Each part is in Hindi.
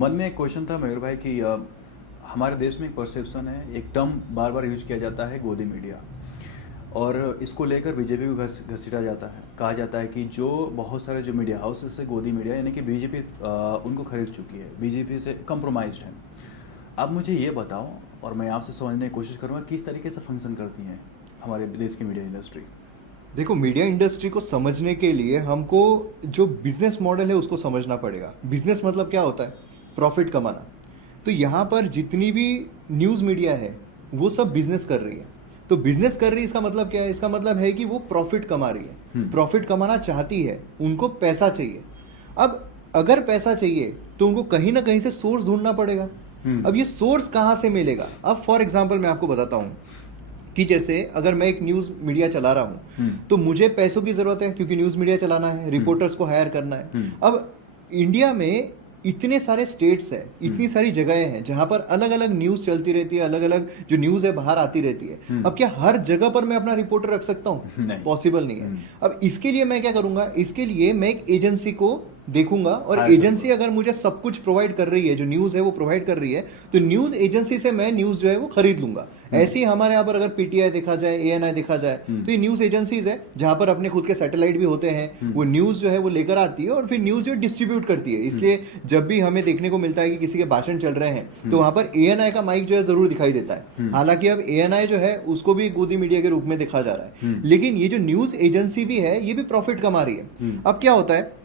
मन में एक क्वेश्चन था मयूर भाई कि हमारे देश में एक परसेप्शन है, एक टर्म बार बार यूज किया जाता है, गोदी मीडिया। और इसको लेकर बीजेपी को घसीटा जाता है। कहा जाता है कि जो बहुत सारे जो मीडिया हाउसेस है, गोदी मीडिया यानी कि बीजेपी उनको खरीद चुकी है, बीजेपी से कंप्रोमाइज्ड है। अब मुझे ये बताओ और मैं आपसे समझने की कोशिश करूँगा किस तरीके से फंक्शन करती हैं हमारे देश की मीडिया इंडस्ट्री। देखो, मीडिया इंडस्ट्री को समझने के लिए हमको जो बिजनेस मॉडल है उसको समझना पड़ेगा। बिजनेस मतलब क्या होता है? प्रॉफिट कमाना। तो यहाँ पर जितनी भी न्यूज़ मीडिया है वो सब बिजनेस कर रही है। तो बिजनेस कर रही है इसका मतलब क्या है? इसका मतलब है कि वो प्रॉफिट कमा रही है, प्रॉफिट कमाना चाहती है, उनको पैसा चाहिए। अब अगर पैसा चाहिए तो उनको कहीं ना कहीं से सोर्स ढूंढना पड़ेगा। अब ये सोर्स कहाँ से मिलेगा? अब फॉर एग्जाम्पल मैं आपको बताता हूँ कि जैसे अगर मैं एक न्यूज़ मीडिया चला रहा हूँ तो मुझे पैसों की ज़रूरत है, क्योंकि न्यूज़ मीडिया चलाना है, रिपोर्टर्स को हायर करना है। अब इंडिया में इतने सारे स्टेट्स हैं, इतनी सारी जगहें हैं जहां पर अलग अलग न्यूज़ चलती रहती है, अलग अलग जो न्यूज़ है बाहर आती रहती है। अब क्या हर जगह पर मैं अपना रिपोर्टर रख सकता हूँ? पॉसिबल नहीं है। अब इसके लिए मैं क्या करूंगा? इसके लिए मैं एक एजेंसी को देखूंगा, और एजेंसी अगर मुझे सब कुछ प्रोवाइड कर रही है, जो न्यूज़ है वो प्रोवाइड कर रही है, तो न्यूज़ एजेंसी से मैं न्यूज़ जो है वो खरीद लूंगा। ऐसे ही हमारे यहाँ पर अगर पीटीआई देखा जाए, एएनआई देखा जाए, तो ये न्यूज़ एजेंसीज है जहां पर अपने खुद के सैटेलाइट भी होते हैं। वो न्यूज़ जो है वो लेकर आती है और फिर न्यूज़ जो डिस्ट्रीब्यूट करती है। इसलिए जब भी हमें देखने को मिलता है कि किसी के भाषण चल रहे हैं तो वहां पर एएनआई का माइक जो है जरूर दिखाई देता है। हालांकि अब एएनआई जो है उसको भी गोदी मीडिया के रूप में देखा जा रहा है, लेकिन ये जो न्यूज़ एजेंसी भी है ये भी प्रॉफिट कमा रही है। अब क्या होता है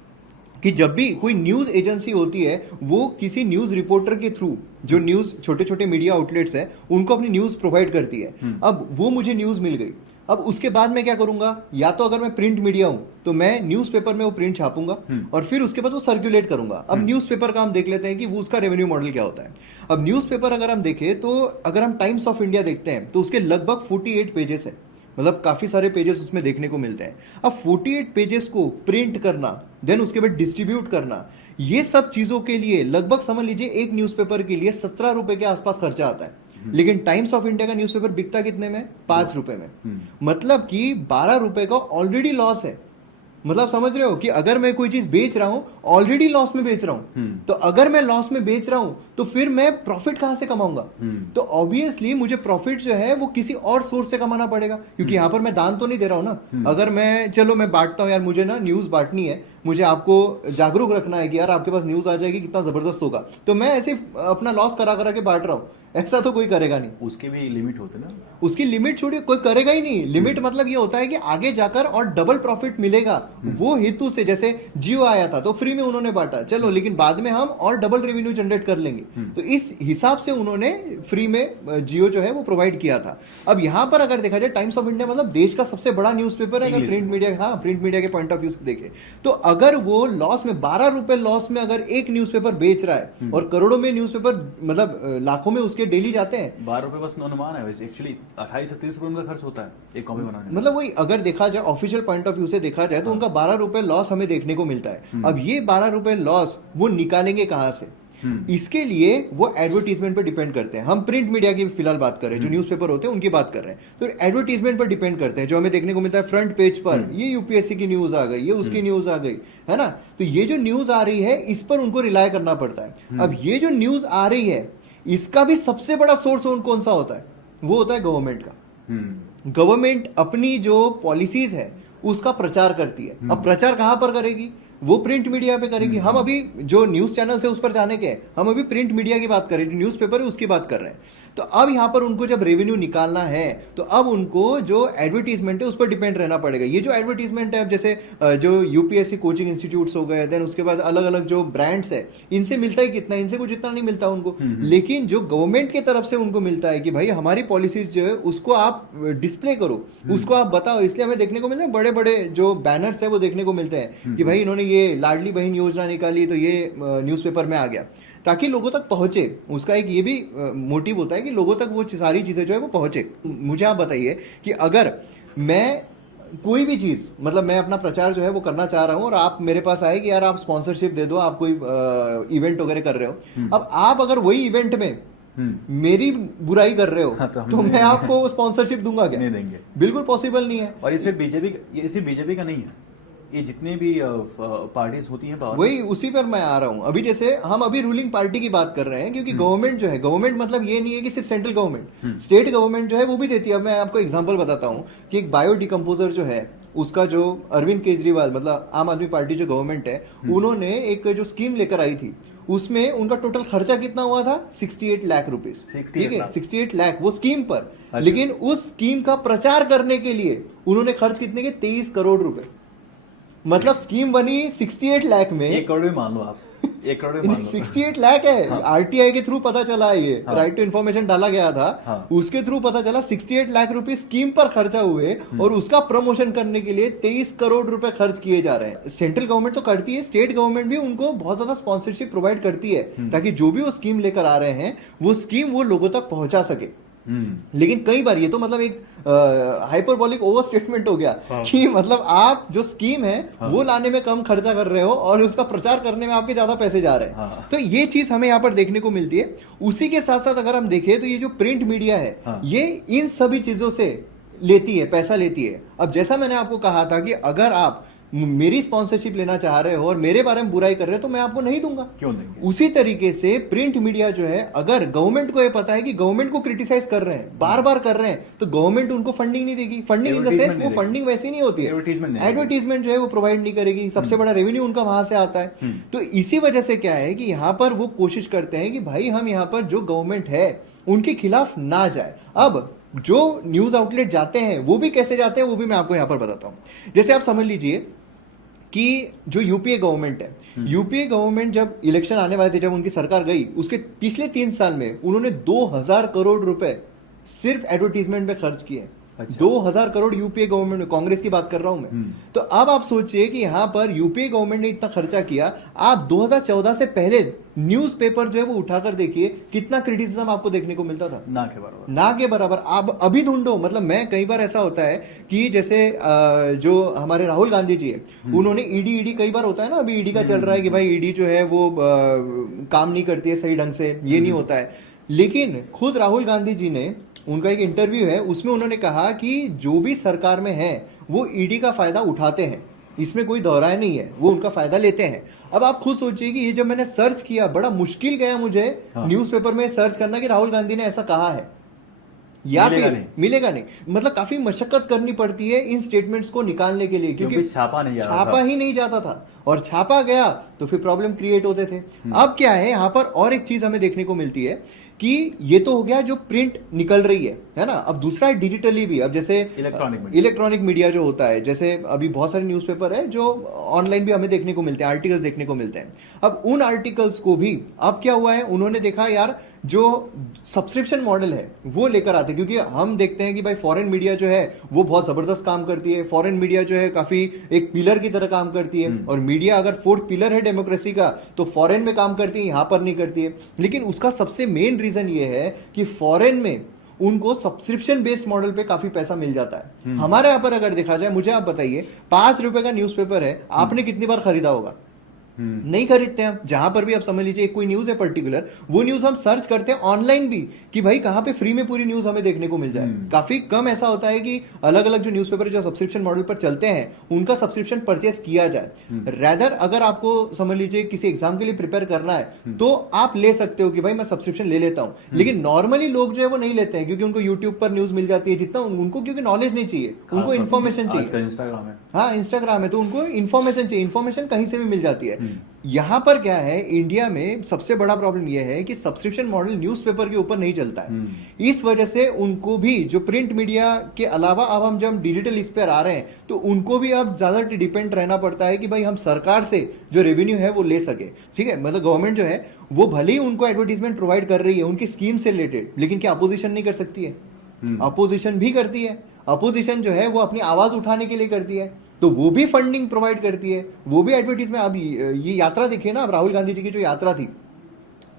कि जब भी कोई न्यूज़ एजेंसी होती है वो किसी न्यूज़ रिपोर्टर के थ्रू, जो न्यूज़ छोटे छोटे मीडिया आउटलेट्स हैं उनको अपनी न्यूज़ प्रोवाइड करती है। अब वो मुझे न्यूज़ मिल गई, अब उसके बाद मैं क्या करूंगा? या तो अगर मैं प्रिंट मीडिया हूं तो मैं न्यूज़पेपर में वो प्रिंट छापूंगा और फिर उसके बाद वो सर्कुलेट करूंगा। अब न्यूज़पेपर का हम देख लेते हैं कि वो उसका रेवेन्यू मॉडल क्या होता है। अब न्यूज़पेपर अगर हम देखें तो अगर हम टाइम्स ऑफ इंडिया देखते हैं तो उसके लगभग 48 पेजेस है, मतलब काफ़ी सारे पेजेस उसमें देखने को मिलते हैं। अब 48 पेजेस को प्रिंट करना, देन उसके बाद डिस्ट्रीब्यूट करना, ये सब चीज़ों के लिए लगभग समझ लीजिए एक न्यूज़पेपर के लिए 17 रुपए के आसपास खर्चा आता है। लेकिन टाइम्स ऑफ इंडिया का न्यूज़पेपर बिकता कितने में? 5 रुपए में। मतलब कि 12 रुपए का ऑलरेडी लॉस है। मतलब समझ रहे हो कि अगर मैं कोई चीज बेच रहा हूं, ऑलरेडी लॉस में बेच रहा हूं, तो अगर मैं लॉस में बेच रहा हूं तो फिर मैं प्रॉफिट कहां से कमाऊंगा? तो ऑब्वियसली मुझे प्रॉफिट जो है वो किसी और सोर्स से कमाना पड़ेगा, क्योंकि यहां पर मैं दान तो नहीं दे रहा हूं ना। अगर मैं चलो मैं बांटता हूं, यार मुझे ना न्यूज बांटनी है, मुझे आपको जागरूक रखना है कि यार आपके पास न्यूज आ जाएगी, कितना जबरदस्त होगा, तो मैं ऐसे अपना लॉस करा करा के बांट रहा हूं, ऐसा तो कोई करेगा नहीं। उसके भी लिमिट होते ना। उसकी लिमिट छोड़िए, कोई करेगा ही नहीं। लिमिट मतलब ये होता है कि आगे जाकर और डबल प्रॉफिट मिलेगा, वो हेतु से। जैसे जियो आया था तो फ्री में उन्होंने बांटा, चलो, लेकिन बाद में हम और डबल रेवेन्यू जनरेट कर लेंगे, तो इस हिसाब से उन्होंने फ्री में जियो जो है वो प्रोवाइड किया था। अब यहां पर अगर देखा जाए, टाइम्स ऑफ इंडिया मतलब देश का सबसे बड़ा न्यूज़पेपर है अगर प्रिंट मीडिया, हाँ, प्रिंट मीडिया के पॉइंट ऑफ व्यू से देखें, तो अगर वो लॉस में 12 रुपए लॉस में अगर एक न्यूज़पेपर बेच रहा है, और करोड़ों में न्यूज़पेपर, मतलब लाखों में उसके डेली जाते हैं। 12 रुपए बस अनुमान है, वैसे एक्चुअली 28 से 30 रुपए उनका खर्च होता है एक कॉपी बनाने में। मतलब वही अगर देखा जाए ऑफिशियल पॉइंट ऑफ व्यू से देखा जाए तो उनका 12 रुपए लॉस हमें देखने को मिलता है। अब ये 12 रुपए लॉस वो निकालेंगे कहां से? इसके लिए वो एडवर्टीजमेंट पर डिपेंड करते हैं। हम प्रिंट मीडिया की फिलहाल बात कर रहे हैं, जो न्यूज़पेपर होते हैं उनकी बात कर रहे हैं, तो एडवर्टीजमेंट पर डिपेंड करते हैं। जो हमें देखने को मिलता है फ्रंट पेज पर, ये यूपीएससी की न्यूज आ गई, ये उसकी न्यूज आ गई, है ना, तो ये जो न्यूज आ रही है इस पर उनको रिलाय करना पड़ता है। अब ये जो न्यूज आ रही है इसका भी सबसे बड़ा सोर्स कौन सा होता है? वो होता है गवर्नमेंट का। गवर्नमेंट अपनी जो पॉलिसीज है उसका प्रचार करती है। अब प्रचार कहां पर करेगी? वो प्रिंट मीडिया पे करेगी। हम अभी जो न्यूज चैनल है उस पर जाने के, हम अभी प्रिंट मीडिया की बात कर रहे हैं, न्यूज़पेपर है उसकी बात कर रहे हैं। तो अब यहां पर उनको जब रेवेन्यू निकालना है तो अब उनको जो एडवर्टीजमेंट है उस पर डिपेंड रहना पड़ेगा। ये जो एडवर्टीजमेंट है, अब जैसे जो यूपीएससी कोचिंग इंस्टीट्यूट्स हो गए, देन उसके बाद अलग अलग जो ब्रांड्स है, इनसे मिलता ही कितना, इनसे कुछ इतना नहीं मिलता उनको। लेकिन जो गवर्नमेंट की तरफ से उनको मिलता है कि भाई हमारी पॉलिसीज जो है उसको आप डिस्प्ले करो, उसको आप बताओ, इसलिए हमें देखने को मिलता है बड़े बड़े जो बैनर्स है वो देखने को मिलते हैं कि भाई इन्होंने ये लाडली बहन योजना निकाली तो ये न्यूज़पेपर में आ गया, ताकि लोगों तक पहुंचे। उसका एक ये भी मोटिव होता है कि लोगों तक वो सारी चीजें जो है वो पहुंचे। मुझे आप बताइए कि अगर मैं कोई भी चीज, मतलब मैं अपना प्रचार जो है वो करना चाह रहा हूं और आप मेरे पास आए कि यार आप स्पॉन्सरशिप दे दो, आप कोई इवेंट वगैरह कर रहे हो, अब आप अगर वही इवेंट में मेरी बुराई कर रहे हो, हाँ, तो मैं आपको स्पॉन्सरशिप दूंगा क्या? नहीं देंगे, बिल्कुल पॉसिबल नहीं है। और ये सिर्फ बीजेपी का नहीं है, ये जितने भी पार्टीज होती हैं पावर, वही उसी पर मैं आ रहा हूं। अभी जैसे हम अभी रूलिंग पार्टी की बात कर रहे हैं, क्योंकि गवर्नमेंट जो है, गवर्नमेंट मतलब ये नहीं है कि सिर्फ सेंट्रल गवर्नमेंट, स्टेट गवर्नमेंट जो है वो भी देती है। अब मैं आपको एग्जांपल बताता हूं कि एक बायो डिकम्पोजर जो है उसका जो अरविंद केजरीवाल मतलब आम आदमी पार्टी जो गवर्नमेंट है, उन्होंने एक जो स्कीम लेकर आई थी उसमें उनका टोटल खर्चा कितना हुआ था 68 लाख रुपीस, 68 ठीक है, लाख। 68 लाख वो स्कीम पर। अच्छा। लेकिन उस स्कीम का प्रचार करने के लिए उन्होंने खर्च कितने के 23 करोड़ रुपए। मतलब स्कीम बनी 68 लाख में, 1 करोड़ भी मान लो आप, 1 करोड़ भी मान लो। 68 लाख है। हाँ। आरटीआई के थ्रू पता चला है, ये हाँ। राइट टू इन्फॉर्मेशन डाला गया था, हाँ। उसके थ्रू पता चला 68 लाख रुपए स्कीम पर खर्चा हुए और उसका प्रमोशन करने के लिए 23 करोड़ रुपए खर्च किए जा रहे हैं। सेंट्रल गवर्नमेंट तो करती है, स्टेट गवर्नमेंट भी उनको बहुत ज्यादा स्पॉन्सरशिप प्रोवाइड करती है ताकि जो भी वो स्कीम लेकर आ रहे हैं वो स्कीम वो लोगों तक पहुंचा सके। लेकिन कई बार ये तो मतलब एक हाइपरबोलिक ओवर स्टेटमेंट हो गया हाँ। कि मतलब आप जो स्कीम है हाँ। वो लाने में कम खर्चा कर रहे हो और उसका प्रचार करने में आपके ज्यादा पैसे जा रहे हैं। हाँ। तो ये चीज हमें यहाँ पर देखने को मिलती है। उसी के साथ साथ अगर हम देखें तो ये जो प्रिंट मीडिया है, हाँ। ये इन सभी चीजों से लेती है, पैसा लेती है। अब जैसा मैंने आपको कहा था कि अगर आप मेरी स्पॉन्सरशिप लेना चाह रहे हो और मेरे बारे में बुराई कर रहे हो तो मैं आपको नहीं दूंगा। क्यों देंगे? उसी तरीके से प्रिंट मीडिया जो है, अगर गवर्नमेंट को ये पता है कि गवर्नमेंट को क्रिटिसाइज कर रहे हैं, बार बार कर रहे हैं, तो गवर्नमेंट उनको फंडिंग नहीं देगी। फंडिंग इन द सेंस वो फंडिंग वैसी नहीं होती है, एडवर्टीजमेंट जो है वो प्रोवाइड नहीं करेगी। सबसे बड़ा रेवेन्यू उनका वहां से आता है। तो इसी वजह से क्या है कि यहाँ पर वो कोशिश करते हैं कि भाई हम यहाँ पर जो गवर्नमेंट है उनके खिलाफ ना जाए। अब जो न्यूज आउटलेट जाते हैं वो भी कैसे जाते हैं वो भी मैं आपको यहाँ पर बताता हूँ। जैसे आप समझ लीजिए कि जो यूपीए गवर्नमेंट है, यूपीए गवर्नमेंट जब इलेक्शन आने वाले थे, जब उनकी सरकार गई, उसके पिछले 3 साल में उन्होंने 2000 करोड़ रुपए सिर्फ एडवर्टीजमेंट में खर्च किए। अच्छा। 2000 करोड़ यूपीए गवर्नमेंट में, कांग्रेस की बात कर रहा हूं मैं। तो अब आप सोचिए कि यहां पर यूपीए गवर्नमेंट ने इतना खर्चा किया। आप 2014 से पहले न्यूज़पेपर जो है वो उठाकर देखिए कितना क्रिटिसिज्म आपको देखने को मिलता था, ना के बराबर, ना के बराबर। आप अभी ढूंढो, मतलब मैं कई बार ऐसा होता है कि जैसे जो हमारे राहुल गांधी जी है, उन्होंने ईडी कई बार होता है ना, अभी ईडी का चल रहा है कि भाई ईडी जो है वो काम नहीं करती है सही ढंग से, ये नहीं होता है। लेकिन खुद राहुल गांधी जी ने, उनका एक इंटरव्यू है उसमें उन्होंने कहा कि जो भी सरकार में है वो ईडी का फायदा उठाते हैं, इसमें कोई दोहराए नहीं है, वो उनका फायदा लेते हैं। अब आप खुद सोचिए कि ये जब मैंने सर्च किया, बड़ा मुश्किल गया मुझे न्यूज़पेपर में सर्च करना कि राहुल गांधी ने ऐसा कहा है या फिर मिलेगा नहीं। मतलब काफी मशक्कत करनी पड़ती है इन स्टेटमेंट्स को निकालने के लिए, क्योंकि छापा ही नहीं जाता था, और छापा गया तो फिर प्रॉब्लम क्रिएट होते थे। अब क्या है यहाँ पर और एक चीज हमें देखने को मिलती है कि ये तो हो गया जो प्रिंट निकल रही है ना। अब दूसरा है डिजिटली भी। अब जैसे इलेक्ट्रॉनिक मीडिया जो होता है, जैसे अभी बहुत सारे न्यूज़पेपर है जो ऑनलाइन भी हमें देखने को मिलते हैं, आर्टिकल्स देखने को मिलते हैं। अब उन आर्टिकल्स को भी अब क्या हुआ है, उन्होंने देखा यार जो सब्सक्रिप्शन मॉडल है वो लेकर आते, क्योंकि हम देखते हैं कि भाई फॉरेन मीडिया जो है वो बहुत जबरदस्त काम करती है, फॉरेन मीडिया जो है काफी एक पिलर की तरह काम करती है, और मीडिया अगर 4th पिलर है डेमोक्रेसी का तो फॉरेन में काम करती है, यहां पर नहीं करती है। लेकिन उसका सबसे मेन रीजन ये है कि फॉरेन में उनको सब्सक्रिप्शन बेस्ड मॉडल पे काफी पैसा मिल जाता है। हमारे यहां पर अगर देखा जाए, मुझे आप बताइए, 5 रुपए का न्यूज़पेपर है, आपने कितनी बार खरीदा होगा? नहीं खरीदते हैं। जहां पर भी आप समझ लीजिए कोई न्यूज है पर्टिकुलर, वो न्यूज हम सर्च करते हैं ऑनलाइन भी कि भाई कहां पे फ्री में पूरी न्यूज हमें देखने को मिल जाए। काफी कम ऐसा होता है कि अलग अलग जो न्यूज़पेपर जो सब्सक्रिप्शन मॉडल पर चलते हैं उनका सब्सक्रिप्शन परचेस किया जाए। रैदर अगर आपको समझ लीजिए किसी एग्जाम के लिए प्रिपेयर करना है तो आप ले सकते हो कि भाई मैं सब्सक्रिप्शन ले लेता हूं। लेकिन नॉर्मली लोग जो है वो नहीं लेते हैं, क्योंकि उनको यूट्यूब पर न्यूज मिल जाती है जितना उनको, क्योंकि नॉलेज नहीं चाहिए उनको, इन्फॉर्मेशन चाहिए। इंस्टाग्राम है, हाँ इंस्टाग्राम है, तो उनको इन्फॉर्मेशन चाहिए, इन्फॉर्मेशन कहीं से भी मिल जाती है। यहां पर क्या है, इंडिया में सबसे बड़ा प्रॉब्लम यह है कि सब्सक्रिप्शन मॉडल न्यूज़पेपर के ऊपर नहीं चलता है। इस वजह से उनको भी, जो प्रिंट मीडिया के अलावा अब हम जब डिजिटल इस पर आ रहे हैं तो उनको भी अब ज्यादा डिपेंड रहना पड़ता है कि भाई हम सरकार से जो रेवेन्यू है वो ले सके। ठीक है, मतलब गवर्नमेंट जो है वो भले ही उनको एडवर्टीजमेंट प्रोवाइड कर रही है उनकी स्कीम से रिलेटेड, लेकिन क्या अपोजिशन नहीं कर सकती है? अपोजिशन भी करती है। अपोजिशन जो है वो अपनी आवाज उठाने के लिए करती है, तो वो भी फंडिंग प्रोवाइड करती है, वो भी एडवर्टीजमेंट। अब ये यात्रा देखिए ना, अब राहुल गांधी जी की जो यात्रा थी,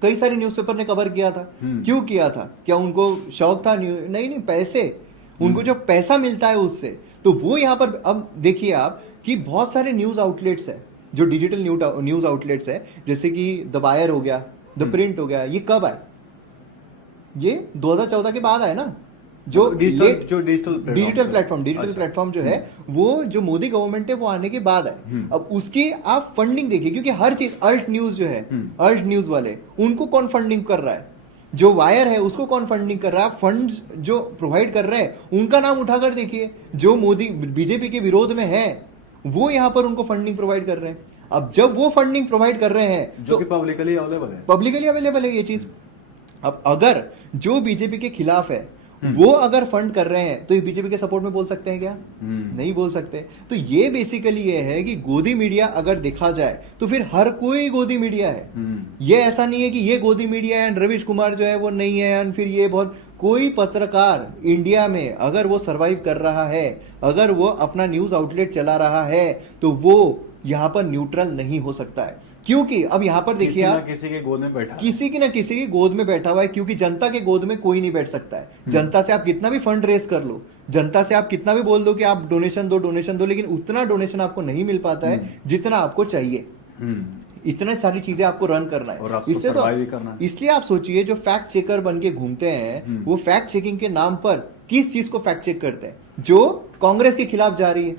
कई सारे न्यूज़पेपर ने कवर किया था। क्यों किया था? क्या उनको शौक था? नहीं, पैसे, उनको जो पैसा मिलता है उससे, तो वो यहाँ पर अब देखिए आप कि बहुत सारे न्यूज आउटलेट्स है जो डिजिटल न्यूज आउटलेट्स है, जैसे कि द वायर हो गया, द प्रिंट हो गया। ये कब आए? ये 2014 के बाद आए ना। जो डिजिटल प्लेटफॉर्म जो है वो जो मोदी गवर्नमेंट है वो आने के बाद है। अब उसकी आप फंडिंग देखिए, क्योंकि हर चीज अल्ट न्यूज जो है, अल्ट न्यूज वाले उनको कौन फंडिंग कर रहा है, जो वायर है उसको कौन फंडिंग कर रहा है, फंड्स जो प्रोवाइड कर रहे हैं उनका नाम उठाकर देखिए, जो मोदी बीजेपी के विरोध में है वो यहां पर उनको फंडिंग प्रोवाइड कर रहे हैं। अब जब वो फंडिंग प्रोवाइड कर रहे हैं जो कि पब्लिकली अवेलेबल है ये चीज। अब अगर जो बीजेपी के खिलाफ है वो अगर फंड कर रहे हैं तो ये बीजेपी के सपोर्ट में बोल सकते हैं क्या? नहीं बोल सकते। तो ये बेसिकली ये है कि गोदी मीडिया अगर देखा जाए तो फिर हर कोई गोदी मीडिया है। ये ऐसा नहीं है कि ये गोदी मीडिया है, रविश कुमार जो है वो नहीं है, फिर ये बहुत कोई पत्रकार इंडिया में अगर वो सरवाइव कर रहा है, अगर वो अपना न्यूज आउटलेट चला रहा है तो वो यहां पर न्यूट्रल नहीं हो सकता है। क्योंकि अब यहां पर देखिए आप, किसी के गोद में बैठा, किसी की ना किसी की गोद में बैठा हुआ है, क्योंकि जनता के गोद में कोई नहीं बैठ सकता है। जनता से आप कितना भी फंड रेस कर लो, जनता से आप कितना भी बोल दो कि आप डोनेशन दो, लेकिन उतना डोनेशन आपको नहीं मिल पाता है जितना आपको चाहिए। इतने सारी चीजें आपको रन करना है और इससे तो करना है। इसलिए आप सोचिए जो फैक्ट चेकर बन के घूमते हैं वो फैक्ट चेकिंग के नाम पर किस चीज को फैक्ट चेक करते हैं? जो कांग्रेस के खिलाफ जा रही है,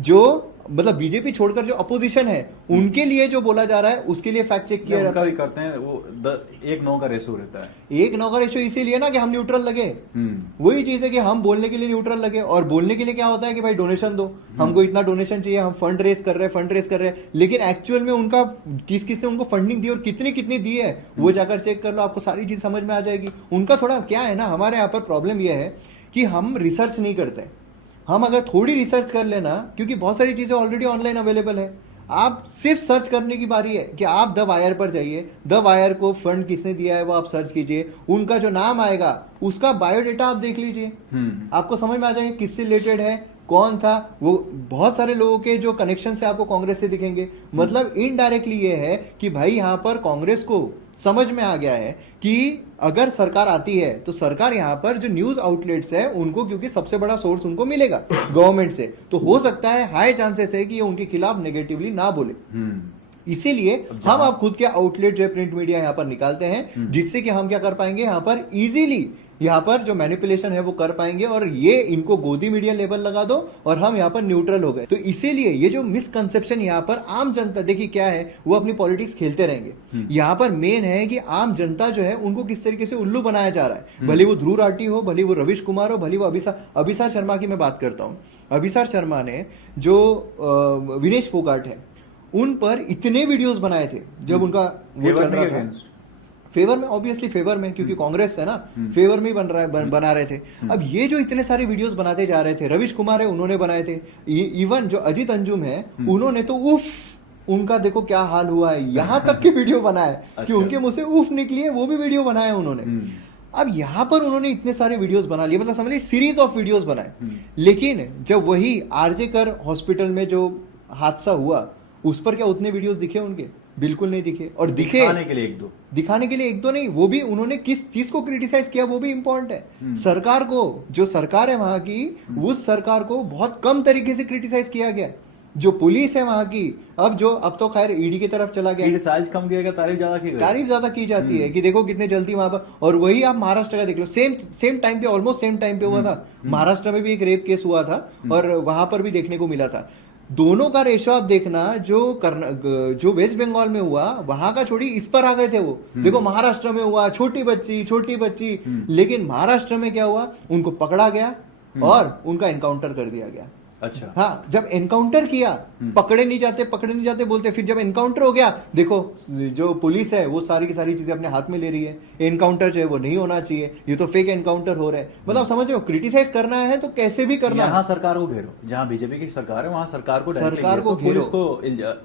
जो मतलब बीजेपी छोड़कर जो अपोजिशन है उनके लिए जो बोला जा रहा है उसके लिए फैक्ट चेक किया जाता है। करते हैं वो 1-9 का रेशो रहता है। 1-9 का रेशो इसीलिए ना कि हम न्यूट्रल लगे। वही चीज है कि हम बोलने के लिए न्यूट्रल लगे, और बोलने के लिए क्या होता है कि भाई डोनेशन दो, हमको इतना डोनेशन चाहिए, हम फंड रेस कर रहे हैं, लेकिन एक्चुअल में उनका किस किस ने उनको फंडिंग दी और कितनी कितनी दी है वो जाकर चेक कर लो, आपको सारी चीज समझ में आ जाएगी। उनका थोड़ा क्या है ना, हमारे यहाँ पर प्रॉब्लम यह है कि हम रिसर्च नहीं करते। हम अगर थोड़ी रिसर्च कर लेना, क्योंकि बहुत सारी चीजें ऑलरेडी ऑनलाइन अवेलेबल है, आप सिर्फ सर्च करने की बारी है कि आप द वायर पर जाइए, द वायर को फंड किसने दिया है वो आप सर्च कीजिए, उनका जो नाम आएगा उसका बायोडेटा आप देख लीजिए, आपको समझ में आ जाएगा किससे रिलेटेड है, कौन था वो। बहुत सारे लोगों के जो कनेक्शन से आपको कांग्रेस से दिखेंगे। मतलब इनडायरेक्टली ये है कि भाई यहाँ पर कांग्रेस को समझ में आ गया है कि अगर सरकार आती है तो सरकार यहाँ पर जो न्यूज आउटलेट्स है उनको, क्योंकि सबसे बड़ा सोर्स उनको मिलेगा गवर्नमेंट से, तो हो सकता है हाई चांसेस है कि ये उनके खिलाफ नेगेटिवली ना बोले। इसीलिए हम आप खुद के आउटलेट जो है प्रिंट मीडिया यहाँ पर निकालते हैं, जिससे कि हम क्या कर पाएंगे, यहाँ पर इजीली यहाँ पर जो मैनिपुलेशन है वो कर पाएंगे, और ये इनको गोदी मीडिया लेबल लगा दो और हम यहाँ पर न्यूट्रल हो गए। तो इसीलिए ये जो मिसकंसेप्शन यहाँ पर आम जनता, देखिए क्या है, वो अपनी पॉलिटिक्स खेलते रहेंगे। यहाँ पर मेन है कि आम जनता जो है उनको किस तरीके से उल्लू बनाया जा रहा है, भले वो ध्रुव राठी हो, भले वो रविश कुमार हो, भले वो अभिसार शर्मा की मैं बात करता हूँ। अभिसार शर्मा ने जो विनेश फोगाट है उन पर इतने वीडियोस बनाए थे जब उनका वो चल रहा था, फेवर में, ऑब्वियसली फेवर में, क्योंकि कांग्रेस है ना, फेवर में ही बना रहे थे। अब ये जो इतने सारे वीडियोस बनाते जा रहे थे, रविश कुमार है उन्होंने बनाए थे, इवन जो अजीत अंजुम है उन्होंने तो उफ, उनका देखो क्या हाल हुआ है, यहां तक के वीडियो बनाए कि उनके मुंह से उफ निकली है, वो भी वीडियो बनाए उन्होंने। अब यहां पर उन्होंने इतने सारे वीडियोस बना लिए, मतलब समझ लीजिए सीरीज ऑफ वीडियोस बनाए। लेकिन जब वही आरजे कर हॉस्पिटल में जो हादसा हुआ उस पर क्या उतने वीडियोस दिखे उनके? बिल्कुल नहीं दिखे। और दिखे दिखाने के लिए एक दो नहीं, वो भी उन्होंने किस चीज को क्रिटिसाइज किया वो भी इंपॉर्टेंट है। सरकार को, जो सरकार है वहां की, उस सरकार को बहुत कम तरीके से क्रिटिसाइज किया गया। जो पुलिस है वहां की, अब तो खैर ईडी की तरफ चला गया, क्रिटिसाइज कम किया गया, तारीफ ज्यादा की जाती है कि देखो कितने जल्दी वहां पर। और वही आप महाराष्ट्र का देख लो, सेम टाइम पे, ऑलमोस्ट सेम टाइम पे हुआ था। महाराष्ट्र में भी एक रेप केस हुआ था और वहां पर भी देखने को मिला था। दोनों का रेशो आप देखना, जो वेस्ट बंगाल में हुआ वहां का छोड़ी, इस पर आ गए थे वो। देखो महाराष्ट्र में हुआ छोटी बच्ची, लेकिन महाराष्ट्र में क्या हुआ, उनको पकड़ा गया और उनका एनकाउंटर कर दिया गया। अच्छा, हाँ, जब एनकाउंटर किया, पकड़े नहीं जाते बोलते, फिर जब एनकाउंटर हो गया, देखो जो पुलिस है वो सारी की सारी चीजें अपने हाथ में ले रही है, एनकाउंटर जो है वो नहीं होना चाहिए, ये तो फेक एनकाउंटर हो रहा है। मतलब समझ रहे हो, क्रिटिसाइज करना है तो कैसे भी करना है। यहाँ सरकार को घेरो, जहाँ बीजेपी की सरकार है वहां सरकार को घेरो,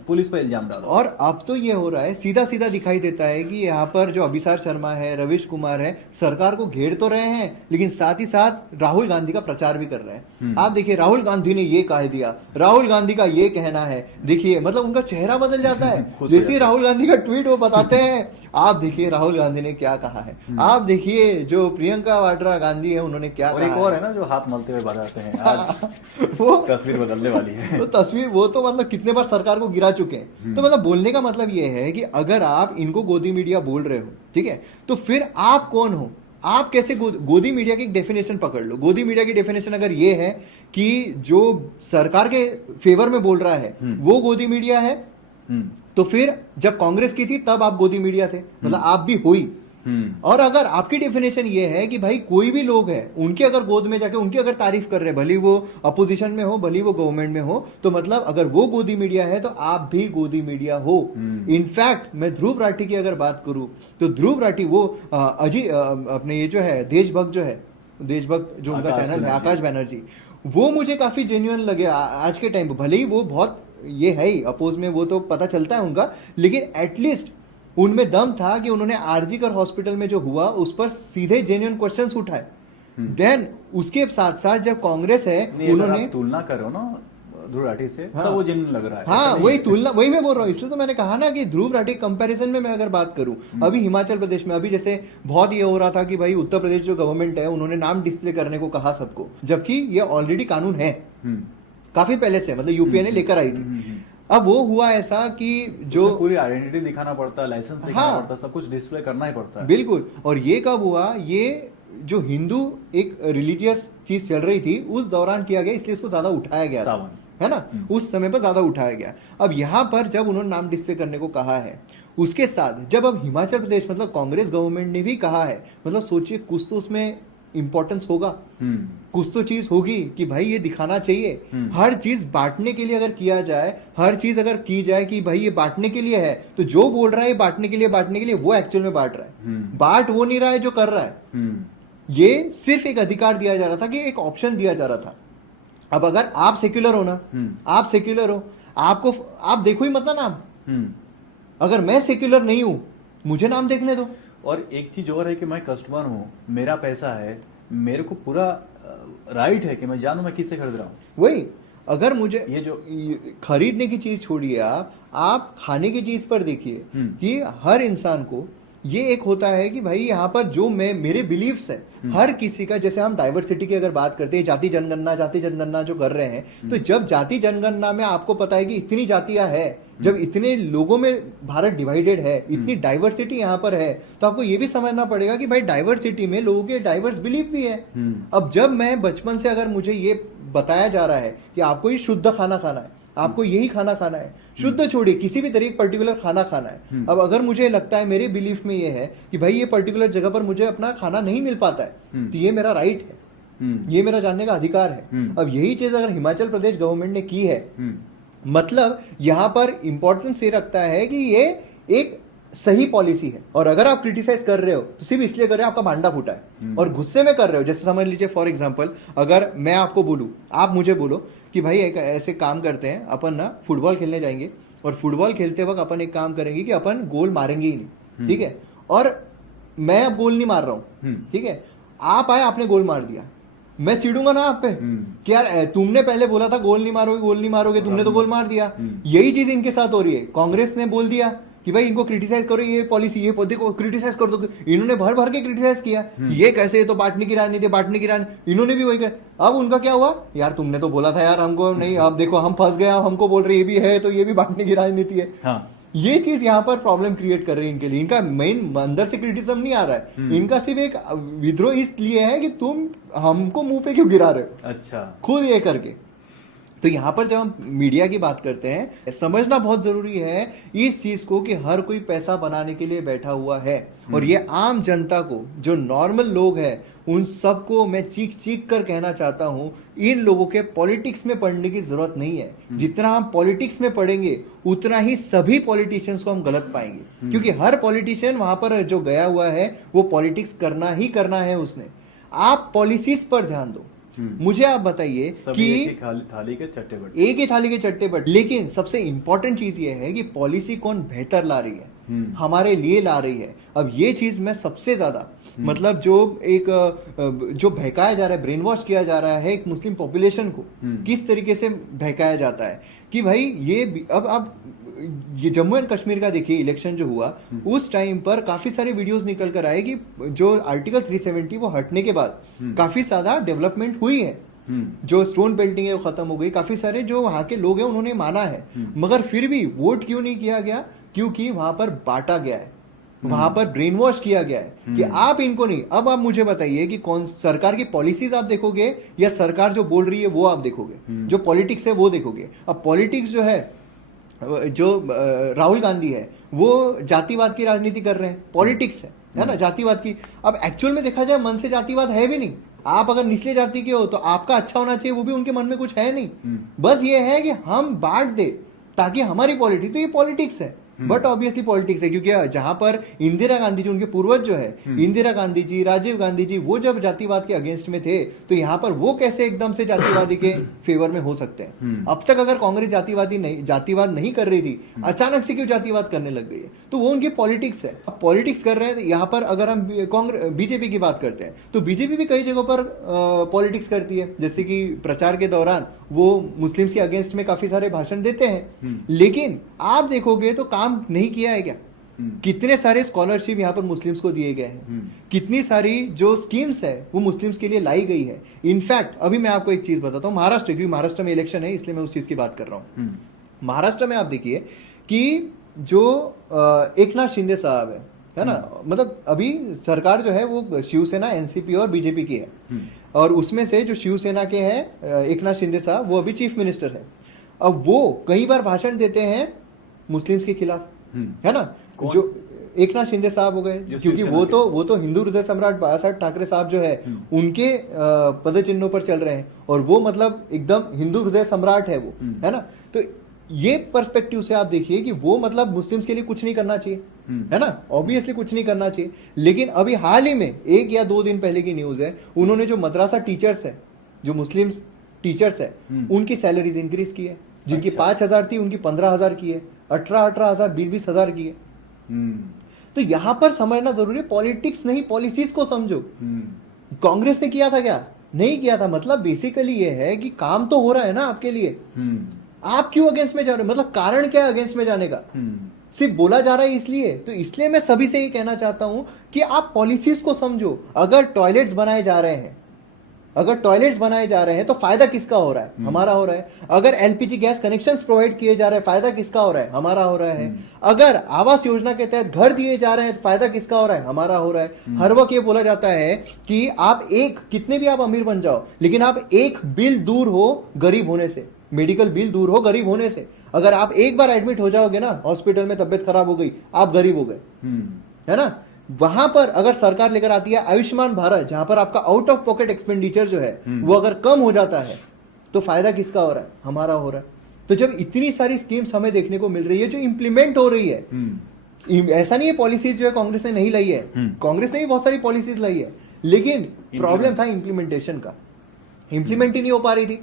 पुलिस पर इल्जाम डालो। और अब तो ये हो रहा है, सीधा सीधा दिखाई देता है कि यहाँ पर जो अभिसार शर्मा है, रविश कुमार है, सरकार को घेर तो रहे हैं लेकिन साथ ही साथ राहुल गांधी का प्रचार भी कर रहे हैं। आप देखिए राहुल गांधी ने ये कह दिया, राहुल गांधी का ये कहना है, देखिए मतलब उनका चेहरा बदल जाता है। जैसे राहुल गांधी का ट्वीट वो बताते हैं, आप देखिए राहुल गांधी ने क्या कहा है, आप देखिए जो प्रियंका वाड्रा गांधी है उन्होंने क्या कहा। एक और है ना जो हाथ मलते हुए बताते हैं, आज वो तस्वीर बदलने वाली है। वो तस्वीर, वो तो मतलब कितने बार सरकार को गिरा चुके हैं। तो मतलब बोलने का मतलब ये है कि अगर आप इनको गोदी मीडिया बोल रहे हो, ठीक है, तो फिर आप कौन हो? आप कैसे गोदी मीडिया की डेफिनेशन पकड़ लो। गोदी मीडिया की डेफिनेशन अगर ये है कि जो सरकार के फेवर में बोल रहा है वो गोदी मीडिया है, तो फिर जब कांग्रेस की थी तब आप गोदी मीडिया थे, मतलब आप भी हुई। और अगर आपकी डेफिनेशन ये है कि भाई कोई भी लोग है उनके अगर गोद में जाके उनकी अगर तारीफ कर रहे हैं, भले वो अपोजिशन में हो भले वो गवर्नमेंट में हो, तो मतलब अगर वो गोदी मीडिया है तो आप भी गोदी मीडिया हो। इनफैक्ट मैं ध्रुव राठी की अगर बात करूं तो ध्रुव राठी वो अपने ये जो है देशभक्त जो उनका चैनल है आकाश बैनर्जी, वो मुझे काफी जेन्युइन लगे आज के टाइम पे। भले ही वो बहुत ये है ही अपोज में, वो तो पता चलता है उनका, लेकिन एटलीस्ट उनमें दम था कि उन्होंने आरजीकर हॉस्पिटल में जो हुआ उस पर सीधे जेन्युइन क्वेश्चंस उठाए। देन उसके साथ साथ जब कांग्रेस है उन्होंने तुलना कर रहे हो ना ध्रुव राठी से, हाँ, तो वो जेन्युइन लग रहा है। हाँ वही तुलना, वही मैं बोल रहा हूँ। इसलिए तो मैंने कहा ना कि ध्रुव राठी कंपैरिजन में मैं अगर बात करूं, अभी हिमाचल प्रदेश में अभी जैसे बहुत ये हो रहा था कि भाई उत्तर प्रदेश जो गवर्नमेंट है उन्होंने नाम डिस्प्ले करने को कहा सबको, जबकि ये ऑलरेडी कानून है काफी पहले से, मतलब यूपीए ने लेकर आई थी। अब वो हुआ ऐसा कि जो पूरी आइडेंटिटी दिखाना पड़ता है, लाइसेंस दिखाना पड़ता है, सब कुछ डिस्प्ले करना ही पड़ता है। बिल्कुल। और ये कब हुआ, ये जो हिंदू एक रिलीजियस चीज चल रही थी उस दौरान किया गया, इसलिए इसको ज्यादा उठाया गया था, है ना, उस समय पर ज्यादा उठाया गया। अब यहां पर जब उन्होंने नाम डिस्प्ले करने को कहा है, उसके साथ जब अब हिमाचल प्रदेश मतलब कांग्रेस गवर्नमेंट ने भी कहा है, मतलब सोचिए कुछ तो उसमें इंपॉर्टेंस होगा, कुछ तो चीज होगी कि भाई ये दिखाना चाहिए। हर चीज बांटने के लिए अगर किया जाए, हर चीज अगर की जाए कि भाई ये बांटने के लिए है, तो जो बोल रहा है बांटने के लिए वो एक्चुअल में बांट रहा है, बांट वो नहीं रहा है जो कर रहा है। ये सिर्फ एक अधिकार दिया जा रहा था कि एक ऑप्शन दिया जा रहा था। अब अगर आप सेक्युलर हो ना, आप सेक्युलर हो, आपको आप देखो ही मतलब नाम, अगर मैं सेक्युलर नहीं हूं मुझे नाम देखने दो। और एक चीज और है कि मैं कस्टमर हूँ, मेरा पैसा है, मेरे को पूरा राइट है कि मैं जानूं मैं किससे खरीद रहा हूँ। वही अगर मुझे ये जो खरीदने की चीज छोड़िए, आप खाने की चीज पर देखिए कि हर इंसान को ये एक होता है कि भाई यहाँ पर जो मेरे बिलीफ्स है, हर किसी का, जैसे हम डाइवर्सिटी की अगर बात करते हैं, जाति जनगणना जो कर रहे हैं, तो जब जाति जनगणना में आपको पता है कि इतनी जातियां है, जब इतने लोगों में भारत डिवाइडेड है, इतनी डाइवर्सिटी यहाँ पर है, तो आपको ये भी समझना पड़ेगा कि भाई डाइवर्सिटी में लोगों के डाइवर्स बिलीफ भी है। अब जब मैं बचपन से अगर मुझे ये बताया जा रहा है कि आपको ये शुद्ध खाना खाना है, आपको यही खाना खाना है, शुद्ध छोड़िए किसी भी तरीके पर्टिकुलर खाना खाना है। अब अगर मुझे लगता है, मेरे बिलीफ में ये है कि भाई ये पर्टिकुलर जगह पर मुझे अपना खाना नहीं मिल पाता है, तो ये मेरा राइट है, ये मेरा जानने का अधिकार है। अब यही चीज अगर हिमाचल प्रदेश गवर्नमेंट ने की है, मतलब यहां पर इंपॉर्टेंस ये रखता है कि ये एक सही पॉलिसी है। और अगर आप क्रिटिसाइज कर रहे हो तो सिर्फ इसलिए कर रहे हो आपका भांडा फूटा है और गुस्से में कर रहे हो, जैसे समझ लीजिए फॉर एग्जांपल, अगर मैं आपको बोलूं, आप मुझे बोलो कि भाई एक ऐसे काम करते हैं, अपन ना फुटबॉल खेलने जाएंगे और फुटबॉल खेलते वक्त अपन एक काम करेंगे कि अपन गोल मारेंगे ही नहीं, ठीक है, और मैं अब गोल नहीं मार रहा हूं, ठीक है, आप आए आपने गोल मार दिया, मैं चिढ़ूंगा ना आप पे कि यार तुमने पहले बोला था गोल नहीं मारोगे, तुमने तो गोल मार दिया। यही चीज इनके साथ हो रही है। कांग्रेस ने बोल दिया कि भाई इनको क्रिटिसाइज करो, ये पॉलिसी, ये देखो क्रिटिसाइज कर दो, इन्होंने भर भर के क्रिटिसाइज किया, ये कैसे, ये तो बांटने की राजनीति, इन्होंने भी वही कर। अब उनका क्या हुआ, यार तुमने तो बोला था यार हमको नहीं, अब देखो हम फंस गए, हमको बोल रहे ये भी है, तो ये भी बांटने की राजनीति है। हाँ। ये चीज यहाँ पर प्रॉब्लम क्रिएट कर रही है इनके लिए। इनका मेन अंदर से क्रिटिसिज्म नहीं आ रहा है, इनका सिर्फ एक विद्रोह इसलिए है कि तुम हमको मुंह पे क्यों गिरा रहे हो, अच्छा, खुद ये करके। तो यहाँ पर जब हम मीडिया की बात करते हैं, समझना बहुत जरूरी है इस चीज को कि हर कोई पैसा बनाने के लिए बैठा हुआ है, और ये आम जनता को, जो नॉर्मल लोग हैं, उन सबको मैं चीख कर कहना चाहता हूं, इन लोगों के पॉलिटिक्स में पढ़ने की जरूरत नहीं है। जितना हम पॉलिटिक्स में पढ़ेंगे उतना ही सभी पॉलिटिशियंस को हम गलत पाएंगे, क्योंकि हर पॉलिटिशियन वहां पर जो गया हुआ है वो पॉलिटिक्स करना ही करना है उसने। आप पॉलिसीज पर ध्यान दो। मुझे आप बताइए कि एक ही थाली के चट्टे बट, एक ही थाली के चट्टे बट, लेकिन सबसे इंपॉर्टेंट चीज ये है कि पॉलिसी कौन बेहतर ला रही है, हमारे लिए ला रही है। अब ये चीज मैं सबसे ज्यादा, मतलब जो बहकाया जा रहा है, ब्रेन वॉश किया जा रहा है एक मुस्लिम पॉपुलेशन को, किस तरीके से बहकाया जाता है कि भाई ये अब ये जम्मू एंड कश्मीर का देखिए इलेक्शन जो हुआ, उस टाइम पर काफी सारे वीडियोस निकल कर आए कि जो आर्टिकल 370 वो हटने के बाद काफी ज्यादा डेवलपमेंट हुई है, जो स्टोन बेल्टिंग है वो खत्म हो गई, काफी सारे जो वहां के लोग हैं उन्होंने माना है, मगर फिर भी वोट क्यों नहीं किया गया, क्योंकि वहां पर बांटा गया है। वहां पर ब्रेन वॉश किया गया है कि आप इनको नहीं। अब आप मुझे बताइए कि कौन सरकार की पॉलिसीज आप देखोगे या सरकार जो बोल रही है वो आप देखोगे, जो पॉलिटिक्स है वो देखोगे। अब पॉलिटिक्स जो है, जो राहुल गांधी है वो जातिवाद की राजनीति कर रहे हैं, पॉलिटिक्स है ना, जातिवाद की। अब एक्चुअल में देखा जाए मन से जातिवाद है भी नहीं। आप अगर निचले जाति के हो तो आपका अच्छा होना चाहिए, वो भी उनके मन में कुछ है नहीं। बस ये है कि हम बांट दे ताकि हमारी पॉलिटिक्स, तो ये पॉलिटिक्स है। बट ऑब्वियसली पॉलिटिक्स है, क्योंकि जहां पर इंदिरा गांधी जी, उनके पूर्वज जो है इंदिरा गांधी जी, राजीव गांधी जी, वो जब जातिवाद के अगेंस्ट में थे तो यहाँ पर वो कैसे एकदम से जातिवादी के फेवर में हो सकते हैं। अब तक अगर कांग्रेस जातिवाद नहीं कर रही थी, अचानक से क्यों जातिवाद करने लग गई है, तो वो उनकी पॉलिटिक्स है। अब पॉलिटिक्स कर रहे हैं। यहाँ पर अगर हम बीजेपी की बात करते हैं तो बीजेपी भी कई जगहों पर पॉलिटिक्स करती है, जैसे कि प्रचार के दौरान वो मुस्लिम्स के अगेंस्ट में काफी सारे भाषण देते हैं, लेकिन आप देखोगे तो काम नहीं किया है क्या। कितने सारे स्कॉलरशिप यहाँ पर मुस्लिम्स को दिए गए हैं, कितनी सारी जो स्कीम्स है वो मुस्लिम्स के लिए लाई गई है। इनफैक्ट अभी मैं आपको एक चीज बताता हूँ, महाराष्ट्र, क्योंकि महाराष्ट्र में इलेक्शन है इसलिए मैं उस चीज की बात कर रहा हूँ। महाराष्ट्र में आप देखिए कि जो एकनाथ शिंदे साहब है ना, मतलब अभी सरकार जो है वो शिवसेना, एनसीपी और बीजेपी की है, और उसमें से जो शिवसेना के हैं एकनाथ शिंदे साहब वो अभी चीफ मिनिस्टर है। अब वो कई बार भाषण देते हैं मुस्लिम्स के खिलाफ, है ना। जो एकनाथ शिंदे साहब हो गए, क्योंकि वो तो हिंदू हृदय सम्राट बाला साहब ठाकरे साहब जो है उनके पद चिन्हों पर चल रहे हैं, और वो मतलब एकदम हिंदू हृदय सम्राट है वो, है ना। तो ये पर्सपेक्टिव से आप देखिए कि वो मतलब मुस्लिम्स के लिए कुछ नहीं करना चाहिए, है ना, ऑब्वियसली कुछ नहीं करना चाहिए। लेकिन अभी हाल ही में 1 या 2 दिन पहले की न्यूज है, उन्होंने जो मदरसा टीचर्स है, जो मुस्लिम्स टीचर्स है, उनकी सैलरीज इंक्रीज की है। जिनकी 5,000 थी उनकी 15,000 की है, 18,000, 20,000 की है। तो यहां पर समझना जरूरी है, पॉलिटिक्स नहीं, पॉलिसीज को समझो। कांग्रेस ने किया था क्या? नहीं किया था। मतलब बेसिकली ये है कि काम तो हो रहा है ना आपके लिए, आप क्यों अगेंस्ट में जा रहे हो? मतलब कारण क्या है अगेंस्ट में जाने का? सिर्फ बोला जा रहा है इसलिए। तो इसलिए मैं सभी से ये कहना चाहता हूं कि आप पॉलिसीज को समझो। अगर टॉयलेट्स बनाए जा रहे हैं तो फायदा किसका हो रहा है? हमारा हो रहा है। अगर एलपीजी गैस कनेक्शंस प्रोवाइड किए जा रहे हैं, फायदा किसका हो रहा है? हमारा हो रहा है। अगर आवास योजना के तहत घर दिए जा रहे हैं तो फायदा किसका हो रहा है? हमारा हो रहा है। हर वक्त ये बोला जाता है कि आप कितने भी आप अमीर बन जाओ, लेकिन आप एक बिल दूर हो गरीब होने से, मेडिकल बिल दूर हो गरीब होने से। अगर आप एक बार एडमिट हो जाओगे ना हॉस्पिटल में, तबियत खराब हो गई, आप गरीब हो गए, है ना। वहां पर अगर सरकार लेकर आती है आयुष्मान भारत, जहां पर आपका आउट ऑफ पॉकेट एक्सपेंडिचर जो है वो अगर कम हो जाता है तो फायदा किसका हो रहा है? हमारा हो रहा है। तो जब इतनी सारी स्कीम्स हमें देखने को मिल रही है जो इंप्लीमेंट हो रही है, ऐसा नहीं है पॉलिसीज जो है कांग्रेस ने नहीं लाई है, कांग्रेस ने भी बहुत सारी पॉलिसीज लाई है, लेकिन प्रॉब्लम था इंप्लीमेंटेशन का। इंप्लीमेंट ही नहीं हो पा रही थी।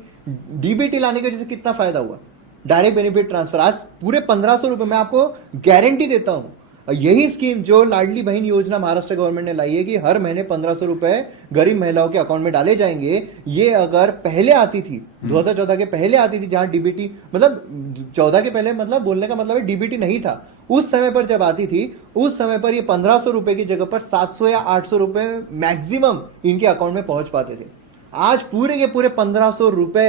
डीबीटी लाने का जैसे कितना फायदा हुआ, डायरेक्ट बेनिफिट ट्रांसफर, आज पूरे 1,500 रुपए, मैं आपको गारंटी देता हूं। यही स्कीम जो लाडली बहन योजना महाराष्ट्र गवर्नमेंट ने लाई है कि हर महीने 1,500 रुपए गरीब महिलाओं के अकाउंट में डाले जाएंगे, ये अगर पहले आती थी, 2014 के पहले आती थी, जहां डीबीटी, मतलब 14 के पहले, मतलब बोलने का मतलब है डीबीटी नहीं था, उस समय पर जब आती थी, उस समय पर ये 1,500 रुपए की जगह पर 700 या 800 रुपए मैक्सिमम इनके अकाउंट में पहुंच पाते थे। आज पूरे के पूरे 1,500 रुपए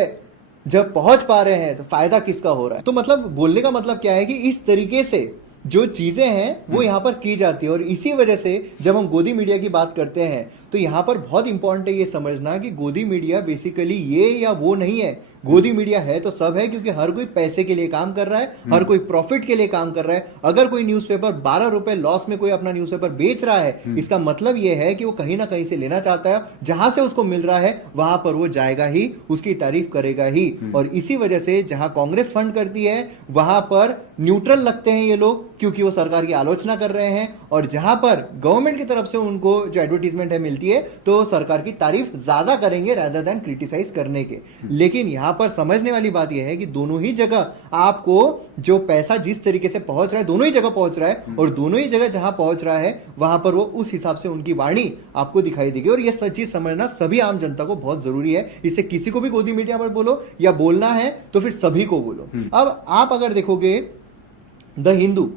जब पहुंच पा रहे हैं तो फायदा किसका हो रहा है? तो मतलब बोलने का मतलब क्या है कि इस तरीके से जो चीजें हैं वो यहां पर की जाती है। और इसी वजह से जब हम गोदी मीडिया की बात करते हैं तो यहां पर बहुत इंपॉर्टेंट है ये समझना कि गोदी मीडिया बेसिकली ये या वो नहीं है। गोदी मीडिया है तो सब है, क्योंकि हर कोई पैसे के लिए काम कर रहा है, हर कोई प्रॉफिट के लिए काम कर रहा है। अगर कोई न्यूज़पेपर 12 रुपए लॉस में कोई अपना न्यूज़पेपर बेच रहा है, इसका मतलब यह है कि वो कहीं ना कहीं से लेना चाहता है, जहां से उसको मिल रहा है वहां पर वो जाएगा ही, उसकी तारीफ करेगा ही। और इसी वजह से जहां कांग्रेस फंड करती है वहां पर न्यूट्रल लगते हैं ये लोग, क्योंकि वो सरकार की आलोचना कर रहे हैं, और जहां पर गवर्नमेंट की तरफ से उनको जो एडवर्टीजमेंट है मिलती है तो सरकार की तारीफ ज्यादा करेंगे रादर देन क्रिटिसाइज करने के। लेकिन यहां पर समझने वाली बात यह है कि दोनों ही जगह आपको जो पैसा जिस तरीके से पहुंच रहा है, दोनों ही जगह पहुंच रहा है, और दोनों ही जगह जहां पहुंच रहा है वहां पर वो उस हिसाब से उनकी वाणी आपको दिखाई देगी। और यह चीज समझना सभी आम जनता को बहुत जरूरी है। इससे किसी को भी गोदी मीडिया पर बोलो या बोलना है तो फिर सभी को बोलो। अब आप अगर देखोगे द हिंदू,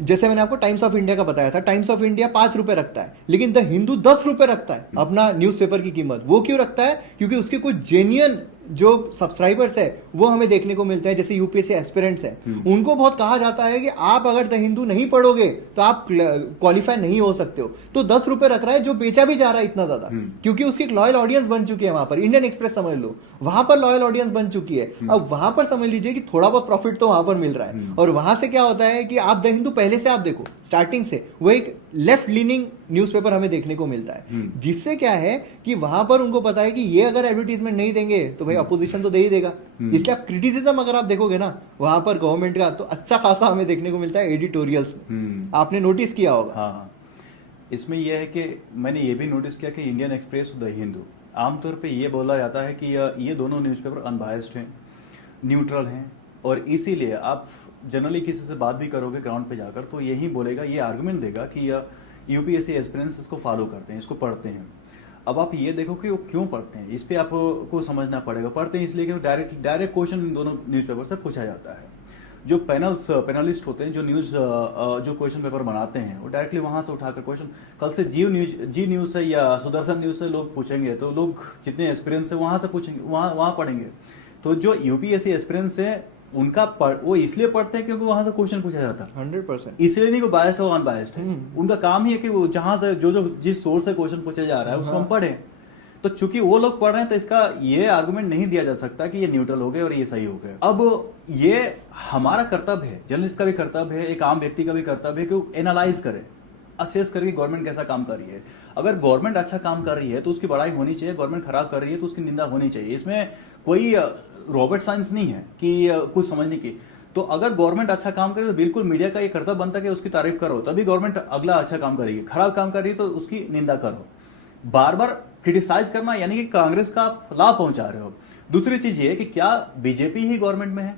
जैसे मैंने आपको टाइम्स ऑफ इंडिया का बताया था, टाइम्स ऑफ इंडिया 5 रुपए रखता है, लेकिन द हिंदू 10 रुपए रखता है अपना न्यूज़पेपर की कीमत। वो क्यों रखता है? क्योंकि उसके कुछ जेन्युइन जो सब्सक्राइबर्स है वो हमें देखने को मिलते हैं, जैसे यूपीएससी एस्पिरेंट्स हैं, उनको बहुत कहा जाता है कि आप अगर द हिंदू नहीं पढ़ोगे तो आप क्वालिफाई नहीं हो सकते हो। तो 10 रुपए रख रहा है, जो बेचा भी जा रहा है इतना ज्यादा, क्योंकि उसकी एक लॉयल ऑडियंस बन चुकी है वहां पर। इंडियन एक्सप्रेस समझ लो, वहां पर लॉयल ऑडियंस बन चुकी है। अब वहां पर समझ लीजिए कि थोड़ा बहुत प्रॉफिट तो वहां पर मिल रहा है, और वहां से क्या होता है कि आप द हिंदू पहले से आप देखो स्टार्टिंग से वो एक लेफ्ट लीनिंग न्यूज़पेपर हमें देखने को मिलता है, जिससे क्या है कि वहां पर उनको पता है कि ये अगर एडवर्टीजमेंट नहीं देंगे तो भाई अपोजिशन तो दे ही देगा। इसलिए आप क्रिटिसिज्म अगर आप देखोगे ना वहां पर गवर्नमेंट का, तो अच्छा खासा हमें देखने को मिलता है एडिटोरियल्स में। आपने नोटिस किया होगा। हाँ, इसमें यह है कि मैंने ये भी नोटिस किया कि इंडियन एक्सप्रेस और द हिंदू आमतौर पे ये बोला जाता है कि ये दोनों न्यूज़पेपर अनबायस्ड हैं, न्यूट्रल हैं, और इसीलिए आप जनरली किसी से बात भी करोगे ग्राउंड पे जाकर तो यही बोलेगा, ये आर्गुमेंट देगा कि यूपीएससी एस्पिरेंट्स इसको फॉलो करते हैं, इसको पढ़ते हैं। अब आप ये देखो कि वो क्यों पढ़ते हैं, इस पे आपको समझना पड़ेगा। पढ़ते हैं इसलिए कि डायरेक्ट क्वेश्चन इन दोनों न्यूज़पेपर से पूछा जाता है। जो पैनलिस्ट होते हैं, जो जो क्वेश्चन पेपर बनाते हैं, वो डायरेक्टली वहां से उठाकर क्वेश्चन, कल से जी न्यूज़ से या सुदर्शन न्यूज़ से लोग पूछेंगे तो लोग जितने एक्सपीरियंस है वहां से पूछेंगे, वहां पढ़ेंगे। तो जो यूपीएससी एक्सपीरियंस है उनका वो इसलिए पढ़ते हैं क्योंकि वहां से क्वेश्चन पूछा जाता है 100%। इसलिए नहीं, को बायस्ड हो अनबायस्ड है। उनका काम ही है कि वो जहां से जो जिस सोर्स से क्वेश्चन पूछा जा रहा है उसको हम पढ़ें। तो चूंकि वो लोग पढ़ रहे हैं तो इसका ये आर्गुमेंट नहीं दिया जा सकता कि ये न्यूट्रल हो गए और ये सही हो गए। अब ये हमारा कर्तव्य है, जर्नलिस्ट का भी कर्तव्य है, एक आम व्यक्ति का भी कर्तव्य है कि वो एनालाइज करे, असेस करे कि गवर्नमेंट कैसा काम कर रही है। अगर गवर्नमेंट अच्छा काम कर रही है तो उसकी बड़ाई होनी चाहिए, गवर्नमेंट खराब कर रही है तो उसकी निंदा होनी चाहिए। इसमें कोई रॉबर्ट साइंस नहीं है कि कुछ समझने की। तो अगर गवर्नमेंट अच्छा काम करे तो बिल्कुल मीडिया का ये कर्तव्य बनता है कि उसकी तारीफ करो, तभी गवर्नमेंट अगला अच्छा काम करेगी। खराब काम कर रही है तो उसकी निंदा करो। बार बार क्रिटिसाइज करना यानी कि कांग्रेस का आप लाभ पहुंचा रहे हो। दूसरी चीज ये है कि क्या बीजेपी ही गवर्नमेंट में है?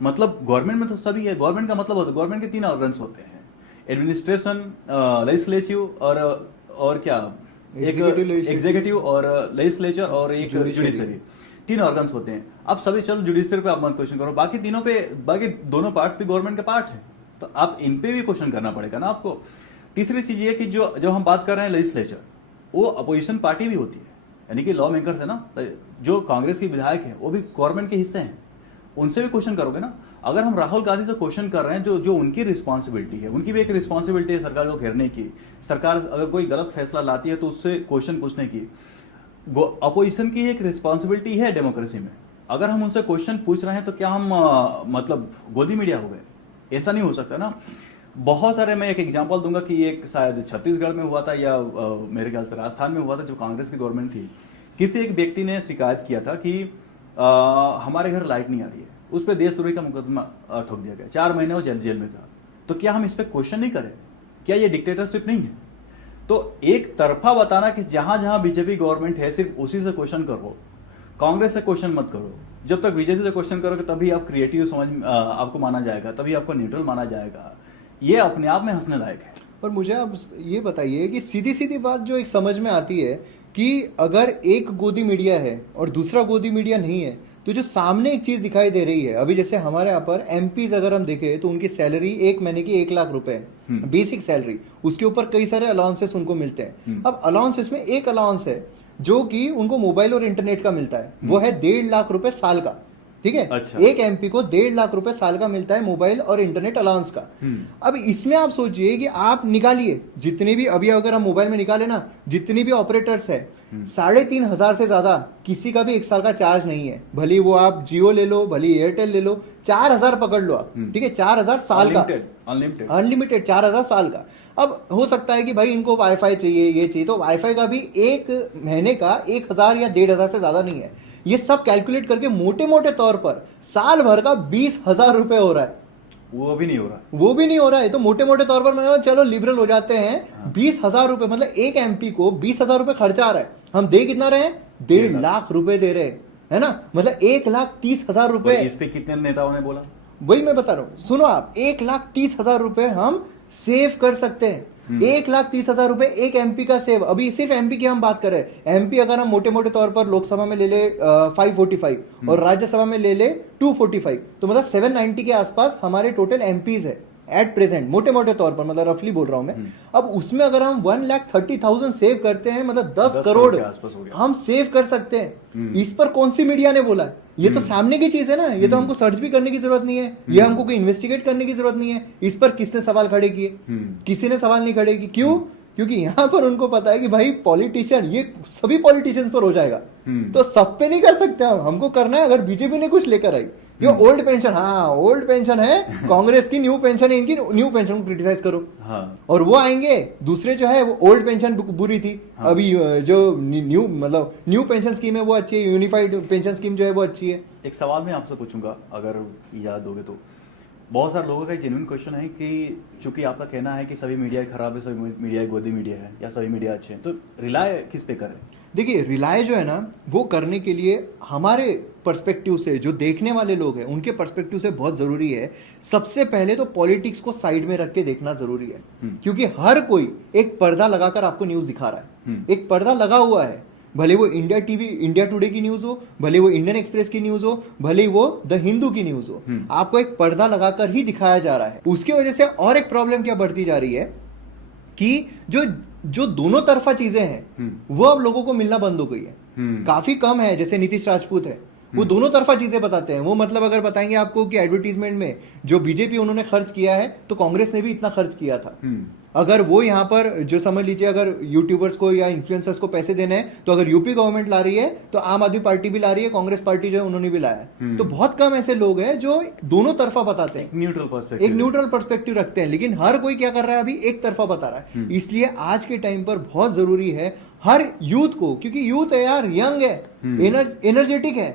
मतलब गवर्नमेंट में तो सभी है। गवर्नमेंट का मतलब होता है, गवर्नमेंट के 3 ऑर्गन्स होते हैं, एडमिनिस्ट्रेशन, लेजिस्लेटिव और क्या, एक एग्जीक्यूटिव और लेजिस्लेचर और एक जुडिशरी, 3 ऑर्गन्स होते हैं। अब सभी चलो जुडिशरी पे आप मत क्वेश्चन करो, बाकी दोनों पार्ट्स भी गवर्नमेंट का पार्ट है, तो आप इन पे भी क्वेश्चन करना पड़ेगा ना आपको। तीसरी चीज ये कि जब हम बात कर रहे हैं लेजिस्लेचर, वो अपोजिशन पार्टी भी होती है, यानी कि लॉ मेकर्स है ना, जो कांग्रेस के विधायक हैं वो भी गवर्नमेंट के हिस्से हैं, उनसे भी क्वेश्चन करोगे ना। अगर हम राहुल गांधी से क्वेश्चन कर रहे हैं, जो उनकी रिस्पॉन्सिबिलिटी है, उनकी भी एक रिस्पॉन्सिबिलिटी है सरकार को घेरने की। सरकार अगर कोई गलत फैसला लाती है तो उससे क्वेश्चन पूछने की अपोजिशन की एक रिस्पॉन्सिबिलिटी है डेमोक्रेसी में। अगर हम उनसे क्वेश्चन पूछ रहे हैं तो क्या हम मतलब गोदी मीडिया हो गए? ऐसा नहीं हो सकता ना। बहुत सारे, मैं एक एग्जांपल दूंगा कि एक शायद छत्तीसगढ़ में हुआ था या मेरे ख्याल से राजस्थान में हुआ था, जो कांग्रेस की गवर्नमेंट थी। किसी एक व्यक्ति ने शिकायत किया था कि हमारे घर लाइट नहीं आ रही है, उस पर देशद्रोही का मुकदमा ठोक दिया गया, 4 महीने वो जेल में था। तो क्या हम इस पर क्वेश्चन नहीं करें? क्या ये डिक्टेटरशिप नहीं है? तो एक तरफा बताना कि जहां जहां बीजेपी गवर्नमेंट है सिर्फ उसी से क्वेश्चन करो, कांग्रेस से क्वेश्चन मत करो। जब तक बीजेपी से क्वेश्चन करोगे तभी आप क्रिएटिव समझ आपको माना जाएगा, तभी आपको न्यूट्रल माना जाएगा। ये अपने आप में हंसने लायक है। और मुझे आप ये बताइए कि सीधी सीधी बात जो एक समझ में आती है कि अगर एक गोदी मीडिया है और दूसरा गोदी मीडिया नहीं है, तो जो सामने एक चीज दिखाई दे रही है, अभी जैसे हमारे यहाँ पर एमपीज अगर हम देखें तो उनकी सैलरी 1 महीने की 1 लाख रुपए है, बेसिक सैलरी। उसके ऊपर कई सारे अलाउंसेस उनको मिलते हैं। अब अलाउंसेस में एक अलाउंस है जो कि उनको मोबाइल और इंटरनेट का मिलता है, वो है 1.5 लाख रुपए साल का। ठीक है, अच्छा। एक एमपी को 1.5 लाख रुपए साल का मिलता है मोबाइल और इंटरनेट अलाउंस का। अब इसमें आप सोचिए कि आप निकालिए जितने भी, अभी अगर हम मोबाइल में निकाले ना, जितनी भी ऑपरेटर्स है, 3,500 से ज्यादा किसी का भी 1 साल का चार्ज नहीं है। भले वो आप जियो ले लो, भले एयरटेल ले लो, 4,000 पकड़ लो आप, ठीक है, 4,000 साल का, अनलिमिटेड 4,000 साल का। अब हो सकता है कि भाई इनको वाईफाई चाहिए, ये चाहिए, तो वाईफाई का भी 1 महीने का 1,000 या 1,500 से ज्यादा नहीं है। ये सब कैलकुलेट करके मोटे मोटे तौर पर साल भर का 20,000 रुपए हो रहा है। वो भी नहीं हो रहा है। तो मोटे मोटे तौर पर मैंने चलो लिबरल हो जाते हैं। 20,000 रुपए मतलब एक एमपी को 20,000 रुपए खर्चा आ रहा है। हम दे कितना रहे हैं? 1.5 लाख रुपए दे रहे हैं, है ना, मतलब 1,30,000 रुपए। इस पे कितने नेताओं ने बोला? वही मैं बता रहा हूं, सुनो आप, 1,30,000 रुपए हम सेव कर सकते हैं। 1,30,000 रुपए एक एमपी का सेव। अभी सिर्फ एमपी की हम बात कर रहे हैं। एमपी अगर हम मोटे मोटे तौर पर लोकसभा में ले ले 545 और राज्यसभा में ले ले 245, तो मतलब 790 के आसपास हमारे टोटल एमपीज है। एट प्रेजेंट, मोटे मोटे तौर पर, मतलब रफली बोल रहा हूं मैं, अब उसमें अगर हम 1,30,000 सेव करते हैं, मतलब 10 करोड़ के आसपास हो गया। हम सेव कर सकते हैं। इस पर कौन सी मीडिया ने बोला? ये तो सामने की चीज है ना, ये तो हमको सर्च भी करने की जरूरत नहीं है, ये हमको कोई इन्वेस्टिगेट करने की जरूरत नहीं है। इस पर किसने सवाल खड़े किए? किसी ने सवाल नहीं खड़े किए। क्यों? क्योंकि यहां पर उनको पता है कि भाई पॉलिटिशियन, ये सभी पॉलिटिशियंस पर हो जाएगा, तो सब पे नहीं कर सकते हम, हमको करना है। अगर बीजेपी ने कुछ लेकर आई, ये ओल्ड पेंशन, हाँ ओल्ड पेंशन है कांग्रेस की, न्यू पेंशन है इनकी, न्यू पेंशन को क्रिटिसाइज करो। हाँ। और वो आएंगे दूसरे जो है, वो ओल्ड पेंशन बुरी थी, हाँ। अभी जो न्यू, मतलब न्यू पेंशन स्कीम है वो अच्छी है, यूनिफाइड पेंशन स्कीम जो है वो अच्छी है। एक सवाल मैं आपसे पूछूंगा, अगर याद दोगे तो। बहुत सारे लोगों का एक जेन्युइन क्वेश्चन है कि चूंकि आपका कहना है कि सभी मीडिया खराब है, सभी मीडिया गोदी मीडिया है, या सभी मीडिया अच्छे हैं, तो रिलाय किस पे करें? देखिए, रिलाय जो है ना, वो करने के लिए हमारे पर्सपेक्टिव से, जो देखने वाले लोग हैं उनके पर्सपेक्टिव से बहुत जरूरी है, सबसे पहले तो पॉलिटिक्स को साइड में रख के देखना जरूरी है। क्योंकि हर कोई एक पर्दा लगाकर आपको न्यूज दिखा रहा है, एक पर्दा लगा हुआ है, भले वो इंडिया टीवी, इंडिया टुडे की न्यूज हो, भले वो इंडियन एक्सप्रेस की न्यूज हो, भले वो द हिंदू की न्यूज हो, आपको एक पर्दा लगाकर ही दिखाया जा रहा है। उसकी वजह से और एक प्रॉब्लम क्या बढ़ती जा रही है कि जो दोनों तरफा चीजें हैं वो अब लोगों को मिलना बंद हो गई है, काफी कम है। जैसे नीतीश राजपूत है, वो दोनों तरफा चीजें बताते हैं। वो मतलब अगर बताएंगे आपको कि एडवर्टीजमेंट में जो बीजेपी उन्होंने खर्च किया है, तो कांग्रेस ने भी इतना खर्च किया था। अगर वो यहाँ पर जो समझ लीजिए, अगर यूट्यूबर्स को या इन्फ्लुएंसर्स को पैसे देने हैं, तो अगर यूपी गवर्नमेंट ला रही है, तो आम आदमी पार्टी भी ला रही है, कांग्रेस पार्टी जो है उन्होंने भी लाया है। तो बहुत कम ऐसे लोग हैं जो दोनों तरफा बताते हैं, एक न्यूट्रल पर्सपेक्टिव रखते हैं। लेकिन हर कोई क्या कर रहा है, अभी एक तरफा बता रहा है। इसलिए आज के टाइम पर बहुत जरूरी है हर यूथ को, क्योंकि यूथ है यार, यंग है, एनर्जेटिक है,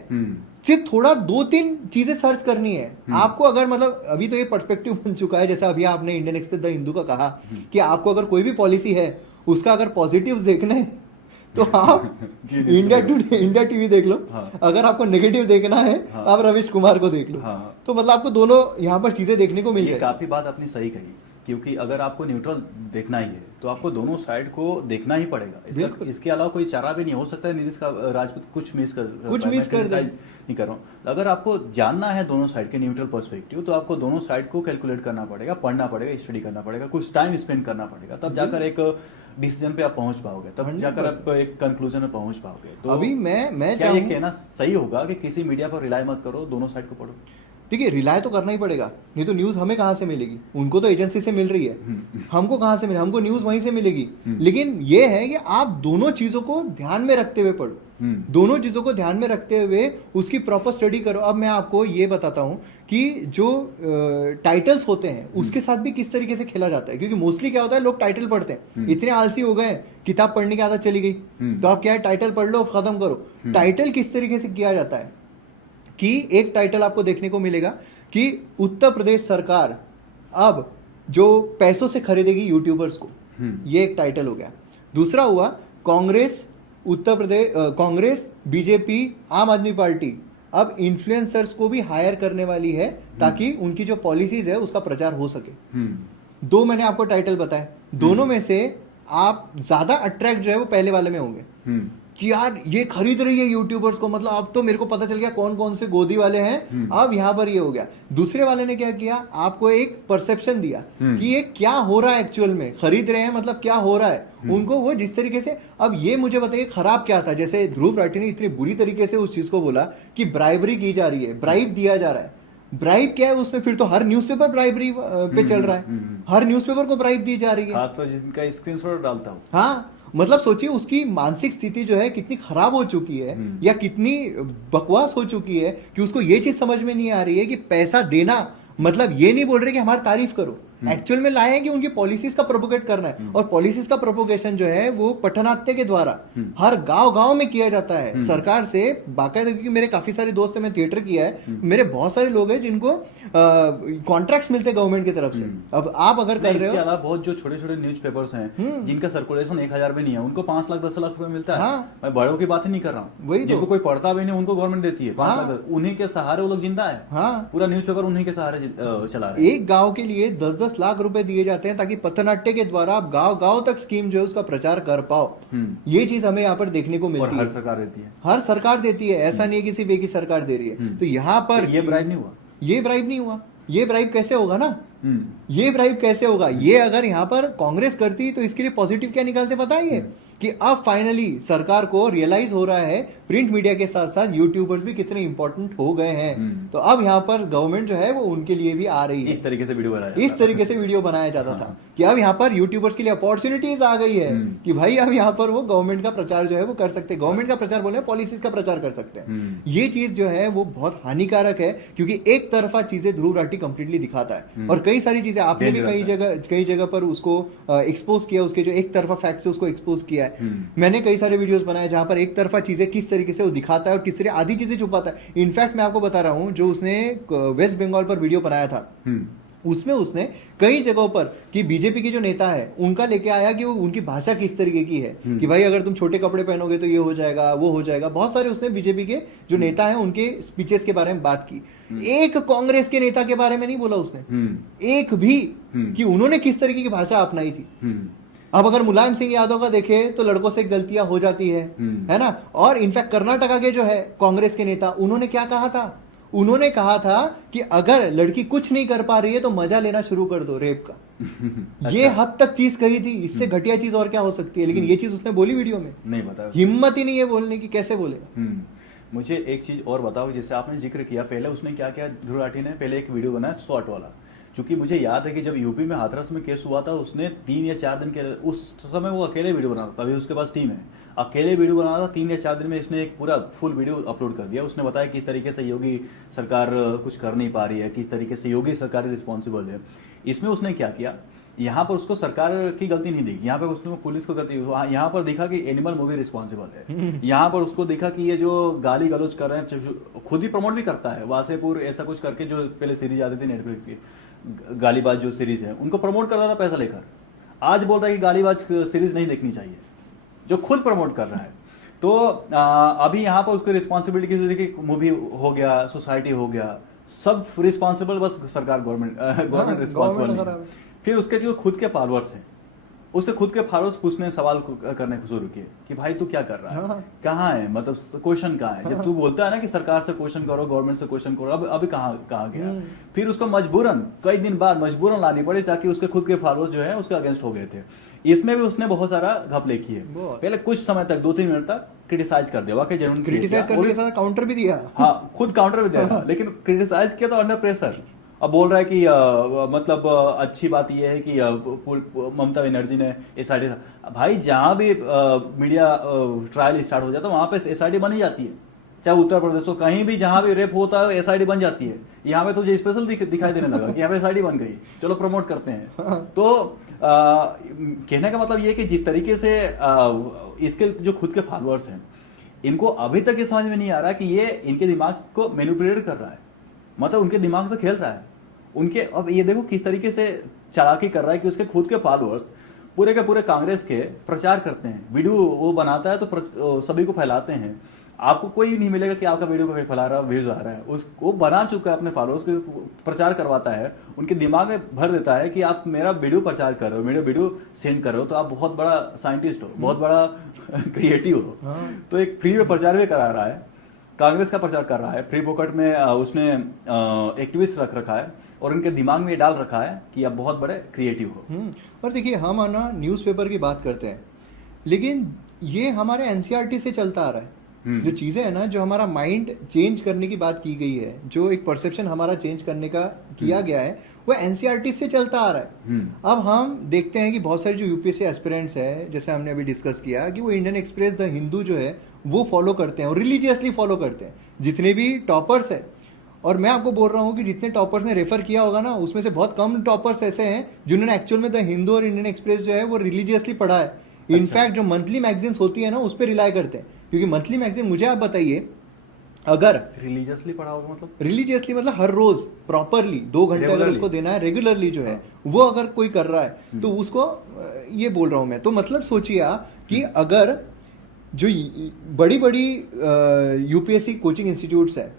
सिर्फ थोड़ा 2-3 चीजें सर्च करनी है आपको। अगर मतलब अभी तो ये पर्सपेक्टिव बन चुका है, जैसा अभी आपने इंडियन एक्सप्रेस द हिंदू का कहा कि आपको अगर कोई भी पॉलिसी है उसका अगर पॉजिटिव देखना है तो आप इंडिया टुडे, इंडिया टीवी देख लो। हाँ। अगर आपको नेगेटिव देखना है, हाँ। आप रवीश कुमार को देख लो। हाँ। तो मतलब आपको दोनों यहाँ पर चीजें देखने को मिल ये जाएगी। काफी बात आपने सही कही, क्योंकि अगर आपको न्यूट्रल देखना ही है तो आपको दोनों साइड को देखना ही पड़ेगा। इसके अलावा कोई चारा भी नहीं हो सकता है। नीतीश का राजपूत कुछ मिस कर दे, नहीं कर रहा हूँ। अगर आपको जानना है दोनों साइड के न्यूट्रल पर्सपेक्टिव, तो आपको दोनों साइड को कैलकुलेट करना पड़ेगा, पढ़ना पड़ेगा, स्टडी करना पड़ेगा, कुछ टाइम स्पेंड करना पड़ेगा, तब जाकर एक डिसीजन पे आप पहुंच पाओगे, तब जाकर आप एक कंक्लूजन में पहुंच पाओगे। तो अभी मैं क्या ये कहना सही होगा कि किसी मीडिया पर रिलाई मत करो, दोनों साइड को पढ़ो? देखिए, रिलाय तो करना ही पड़ेगा, नहीं तो न्यूज हमें कहां से मिलेगी? उनको तो एजेंसी से मिल रही है, हमको कहां से मिलेगी? हमको न्यूज वहीं से मिलेगी। लेकिन ये है कि आप दोनों चीजों को ध्यान में रखते हुए पढ़ो, दोनों चीजों को ध्यान में रखते हुए उसकी प्रॉपर स्टडी करो। अब मैं आपको ये बताता हूं कि जो टाइटल्स होते हैं उसके साथ भी किस तरीके से खेला जाता है। क्योंकि मोस्टली क्या होता है, लोग टाइटल पढ़ते हैं, इतने आलसी हो गए, किताब पढ़ने की आदत चली गई, तो आप क्या है, टाइटल पढ़ लो, खत्म करो। टाइटल किस तरीके से किया जाता है कि एक टाइटल आपको देखने को मिलेगा कि उत्तर प्रदेश सरकार अब जो पैसों से खरीदेगी यूट्यूबर्स को, ये एक टाइटल हो गया। दूसरा हुआ कांग्रेस, उत्तर प्रदेश कांग्रेस, बीजेपी, आम आदमी पार्टी अब इन्फ्लुएंसर्स को भी हायर करने वाली है ताकि उनकी जो पॉलिसीज है उसका प्रचार हो सके। दो मैंने आपको टाइटल बताए, दोनों में से आप ज्यादा अट्रैक्ट जो है वो पहले वाले में होंगे कि यार ये खरीद रही है यूट्यूबर्स को, मतलब अब तो मेरे को पता चल गया कौन कौन से गोदी वाले हैं, अब यहां पर ये हो गया। दूसरे वाले ने क्या किया, आपको एक परसेप्शन दिया कि ये क्या हो रहा है, एक्चुअल में खरीद रहे हैं मतलब क्या हो रहा है उनको, वो जिस तरीके से। अब ये मुझे बताइए खराब क्या था? जैसे ध्रुव राठी ने इतनी बुरी तरीके से उस चीज को बोला कि ब्राइबरी की जा रही है, ब्राइब दिया जा रहा है। ब्राइब क्या है उसमें? फिर तो हर न्यूज़पेपर ब्राइबरी पे चल रहा है, हर न्यूज़पेपर को ब्राइब दी जा रही है, खासतौर जिनका स्क्रीनशॉट डालता हूं। हाँ, मतलब सोचिए उसकी मानसिक स्थिति जो है कितनी खराब हो चुकी है या कितनी बकवास हो चुकी है कि उसको ये चीज समझ में नहीं आ रही है कि पैसा देना मतलब ये नहीं बोल रहे कि हमारी तारीफ करो, एक्चुअल में लाए हैं कि उनकी पॉलिसीज का प्रोपोगेट करना है। और पॉलिसीज का प्रोपोगेशन जो है वो पठनाट्य के द्वारा हर गांव में किया जाता है सरकार से बाकायदा। क्योंकि मेरे काफी सारे दोस्त हैं, मैं थिएटर किया है, मेरे बहुत सारे लोग हैं जिनको कॉन्ट्रैक्ट्स मिलते हैं गवर्नमेंट की तरफ से। अब आप अगर कर रहे हो, इसके अलावा बहुत जो छोटे छोटे न्यूज पेपर्स हैं जिनका सर्कुलेशन 1,000 भी नहीं है, उनको 5 लाख 10 लाख रुपए मिलता है। मैं बड़ों की बात ही नहीं कर रहा हूँ, जिनको कोई पढ़ता भी नहीं उनको गवर्नमेंट देती है 5 लाख, उन्हीं के सहारे वो लोग जिंदा है। पूरा न्यूज पेपर उन्हीं के सहारे चला रहे हैं। एक गांव के लिए 10-10 लाख रुपए दिए जाते हैं ताकि पथनाट्य के द्वारा आप गांव तक स्कीम जो है उसका प्रचार कर पाओ। ये चीज हमें यहाँ पर देखने को मिलती है। हर सरकार देती है, हर सरकार देती है, ऐसा नहीं है किसी एक ही सरकार दे रही है। तो यहाँ पर ये ब्राइब नहीं हुआ, ये ब्राइब नहीं हुआ, ये ब्राइब कैसे होगा ना? ये ब्राइब कैसे होगा? ये अगर यहाँ पर कांग्रेस करती तो इसके लिए पॉजिटिव क्या निकालते पता है? कि अब फाइनली सरकार को रियलाइज हो रहा है प्रिंट मीडिया के साथ साथ यूट्यूबर्स भी कितने इंपॉर्टेंट हो गए हैं। तो अब यहाँ पर गवर्नमेंट जो है वो उनके लिए भी आ रही है। इस तरीके से वीडियो बनाया जाता था कि अब यहाँ पर यूट्यूबर्स के लिए अपॉर्चुनिटीज आ गई है कि भाई अब यहाँ पर वो गवर्नमेंट का प्रचार जो है वो कर सकते हैं। गवर्नमेंट का प्रचार बोले पॉलिसीज का प्रचार कर सकते हैं। ये चीज जो है वो बहुत हानिकारक है क्योंकि एक तरफा चीजें ध्रुव राठी कंप्लीटली दिखाता है और कई सारी चीजें आपने भी कई जगह पर उसको एक्सपोज किया, उसके जो एक तरफा फैक्ट है उसको एक्सपोज किया है। मैंने कई सारे वीडियोस बनाए जहां पर एक तरफा चीजें किस तरीके से वो दिखाता है और किस तरह आधी चीजें छुपाता है। इनफैक्ट मैं आपको बता रहा हूं, जो उसने वेस्ट बंगाल पर वीडियो बनाया था उसमें उसने कई जगहों पर कि बीजेपी के जो नेता है उनका लेके आया कि वो उनकी भाषा किस तरीके की है कि भाई अगर तुम छोटे कपड़े पहनोगे तो ये हो जाएगा, वो हो जाएगा। बहुत सारे उसने बीजेपी के जो नेता है उनके स्पीचेस के बारे में बात की। एक कांग्रेस के नेता के बारे में नहीं बोला उसने एक भी कि उन्होंने किस तरीके की भाषा अपनाई थी। अब अगर मुलायम सिंह यादव का देखे तो लड़कों से गलतियां हो जाती है ना। और इनफैक्ट कर्नाटका के जो है कांग्रेस के नेता, उन्होंने क्या कहा था? उन्होंने कहा था कि अगर लड़की कुछ नहीं कर पा रही है तो मजा लेना शुरू कर दो रेप का। अच्छा। ये हद तक चीज कही थी, इससे घटिया चीज और क्या हो सकती है? लेकिन ये चीज उसने बोली वीडियो में, नहीं बताया, हिम्मत ही नहीं है बोलने की, कैसे बोलेगा? मुझे एक चीज और बताओ, जैसे आपने जिक्र किया पहले उसने क्या किया, ध्रुव राठी ने पहले एक वीडियो बनाया स्पॉट वाला। क्योंकि मुझे याद है कि जब यूपी में हाथरस में केस हुआ था उसने 3 या 4 दिन के, उस समय वो अकेले वीडियो बना था, अभी उसके पास टीम है, अकेले वीडियो बना था। 3 या 4 दिन में इसने एक पूरा फुल वीडियो अपलोड कर दिया। उसने बताया किस तरीके से योगी सरकार कुछ कर नहीं पा रही है, किस तरीके से योगी सरकार रिस्पॉन्सिबल है। इसमें उसने क्या किया, यहाँ पर उसको सरकार की गलती नहीं दिखी, यहाँ पर उसने पुलिस को गलती, यहाँ पर दिखा कि एनिमल मूवी रिस्पॉन्सिबल है। यहाँ पर उसको दिखा कि ये जो गाली गलौज कर रहे हैं, खुद ही प्रमोट भी करता है, वासेपुर ऐसा कुछ करके जो पहले सीरीज आती थी नेटफ्लिक्स की, गालीबाज जो सीरीज है उनको प्रमोट करता था पैसा लेकर। आज बोल रहा है कि गालीबाज सीरीज नहीं देखनी चाहिए, जो खुद प्रमोट कर रहा है। तो अभी यहाँ पर उसको रिस्पॉन्सिबिलिटी की मूवी हो गया, सोसाइटी हो गया, सब रिस्पॉन्सिबल, बस सरकार गवर्नमेंट रिस्पॉन्सिबल नहीं। फिर उसके जो खुद के फॉलोअर्स हैं, उससे खुद के फॉलोअर्स पूछने, सवाल करने को शुरू किए कि भाई तू क्या कर रहा है, कहाँ है, मतलब क्वेश्चन कहाँ है। जब तू बोलता है ना कि सरकार से क्वेश्चन करो, गवर्नमेंट से क्वेश्चन करो, अभी कहाँ गया। फिर उसको मजबूरन कई दिन बाद मजबूरन लानी पड़ी ताकि उसके खुद के फॉलोअर्स जो है उसके अगेंस्ट हो गए थे। इसमें भी उसने बहुत सारा घपले किए। पहले कुछ समय तक 2-3 मिनट तक क्रिटिसाइज कर दिया, वाकई जेन्युइन क्रिटिसाइज करने के साथ काउंटर भी दिया। हाँ, खुद काउंटर भी दिया, लेकिन क्रिटिसाइज किया तो अंडर प्रेशर। अब बोल रहा है कि मतलब अच्छी बात यह है कि ममता बनर्जी ने एसआईटी, भाई जहां भी मीडिया ट्रायल स्टार्ट हो जाता है वहां पे एसआईटी बनी जाती है, चाहे उत्तर प्रदेश हो, कहीं भी जहां भी रेप होता है एसआईटी बन जाती है। यहाँ पे तुझे स्पेशल दिखाई देने लगा कि यहाँ पे एसआईटी बन गई, चलो प्रमोट करते हैं। तो कहने का मतलब ये कि जिस तरीके से इसके जो खुद के फॉलोअर्स हैं, इनको अभी तक ये समझ में नहीं आ रहा कि ये इनके दिमाग को मैनिपुलेट कर रहा है, मतलब उनके दिमाग से खेल रहा है उनके। अब ये देखो किस तरीके से चालाकी कर रहा है कि उसके खुद के फॉलोअर्स पूरे के पूरे कांग्रेस के प्रचार करते हैं, वीडियो वो बनाता है तो सभी को फैलाते हैं। आपको कोई नहीं मिलेगा कि आपका वीडियो को फैला रहा है, व्यूज आ रहा है, वो बना चुका है, अपने फॉलोअर्स को प्रचार करवाता है, उनके दिमाग में भर देता है कि आप मेरा वीडियो प्रचार कर रहे हो, मेरा वीडियो सेंड कर रहे हो तो आप बहुत बड़ा साइंटिस्ट हो, बहुत बड़ा क्रिएटिव हो। तो एक फ्री में प्रचार भी करा रहा है, कांग्रेस का प्रचार कर रहा है, फ्री पॉकेट में उसने एक्टिविस्ट रख रखा है और उनके दिमाग में ये डाल रखा है कि आप बहुत बड़े क्रिएटिव हो। और देखिए हम ना न्यूज़पेपर की बात करते हैं, लेकिन ये हमारे एनसीईआरटी से चलता आ रहा है। जो चीजें है ना, जो हमारा माइंड चेंज करने की बात की गई है, जो एक परसेप्शन हमारा चेंज करने का किया गया है, वो एनसीईआरटी से चलता आ रहा है। अब हम देखते हैं कि बहुत सारे जो यूपीएससी एस्पिरेंट्स है, जैसे हमने अभी डिस्कस किया कि वो इंडियन एक्सप्रेस, द हिंदू जो है वो फॉलो करते हैं और रिलीजियसली फॉलो करते हैं, जितने भी टॉपर्स है। और मैं आपको बोल रहा हूँ कि जितने टॉपर्स ने रेफर किया होगा ना, उसमें से बहुत कम टॉपर्स ऐसे हैं जिन्होंने एक्चुअल में द हिंदू और इंडियन एक्सप्रेस जो है वो रिलीजियसली पढ़ा है। इनफैक्ट जो मंथली मैगजीन्स होती है ना, उस पर रिलाई करते हैं, क्योंकि मंथली मैगजीन, मुझे आप बताइए, अगर रिलीजियसली पढ़ा होगा, मतलब रिलीजियसली मतलब हर रोज प्रॉपरली 2 घंटे अगर उसको देना है, रेगुलरली जो है वो अगर कोई कर रहा है तो उसको, ये बोल रहा हूं मैं, तो मतलब सोचिए आप कि अगर जो बड़ी बड़ी यूपीएससी कोचिंग इंस्टीट्यूट्स है,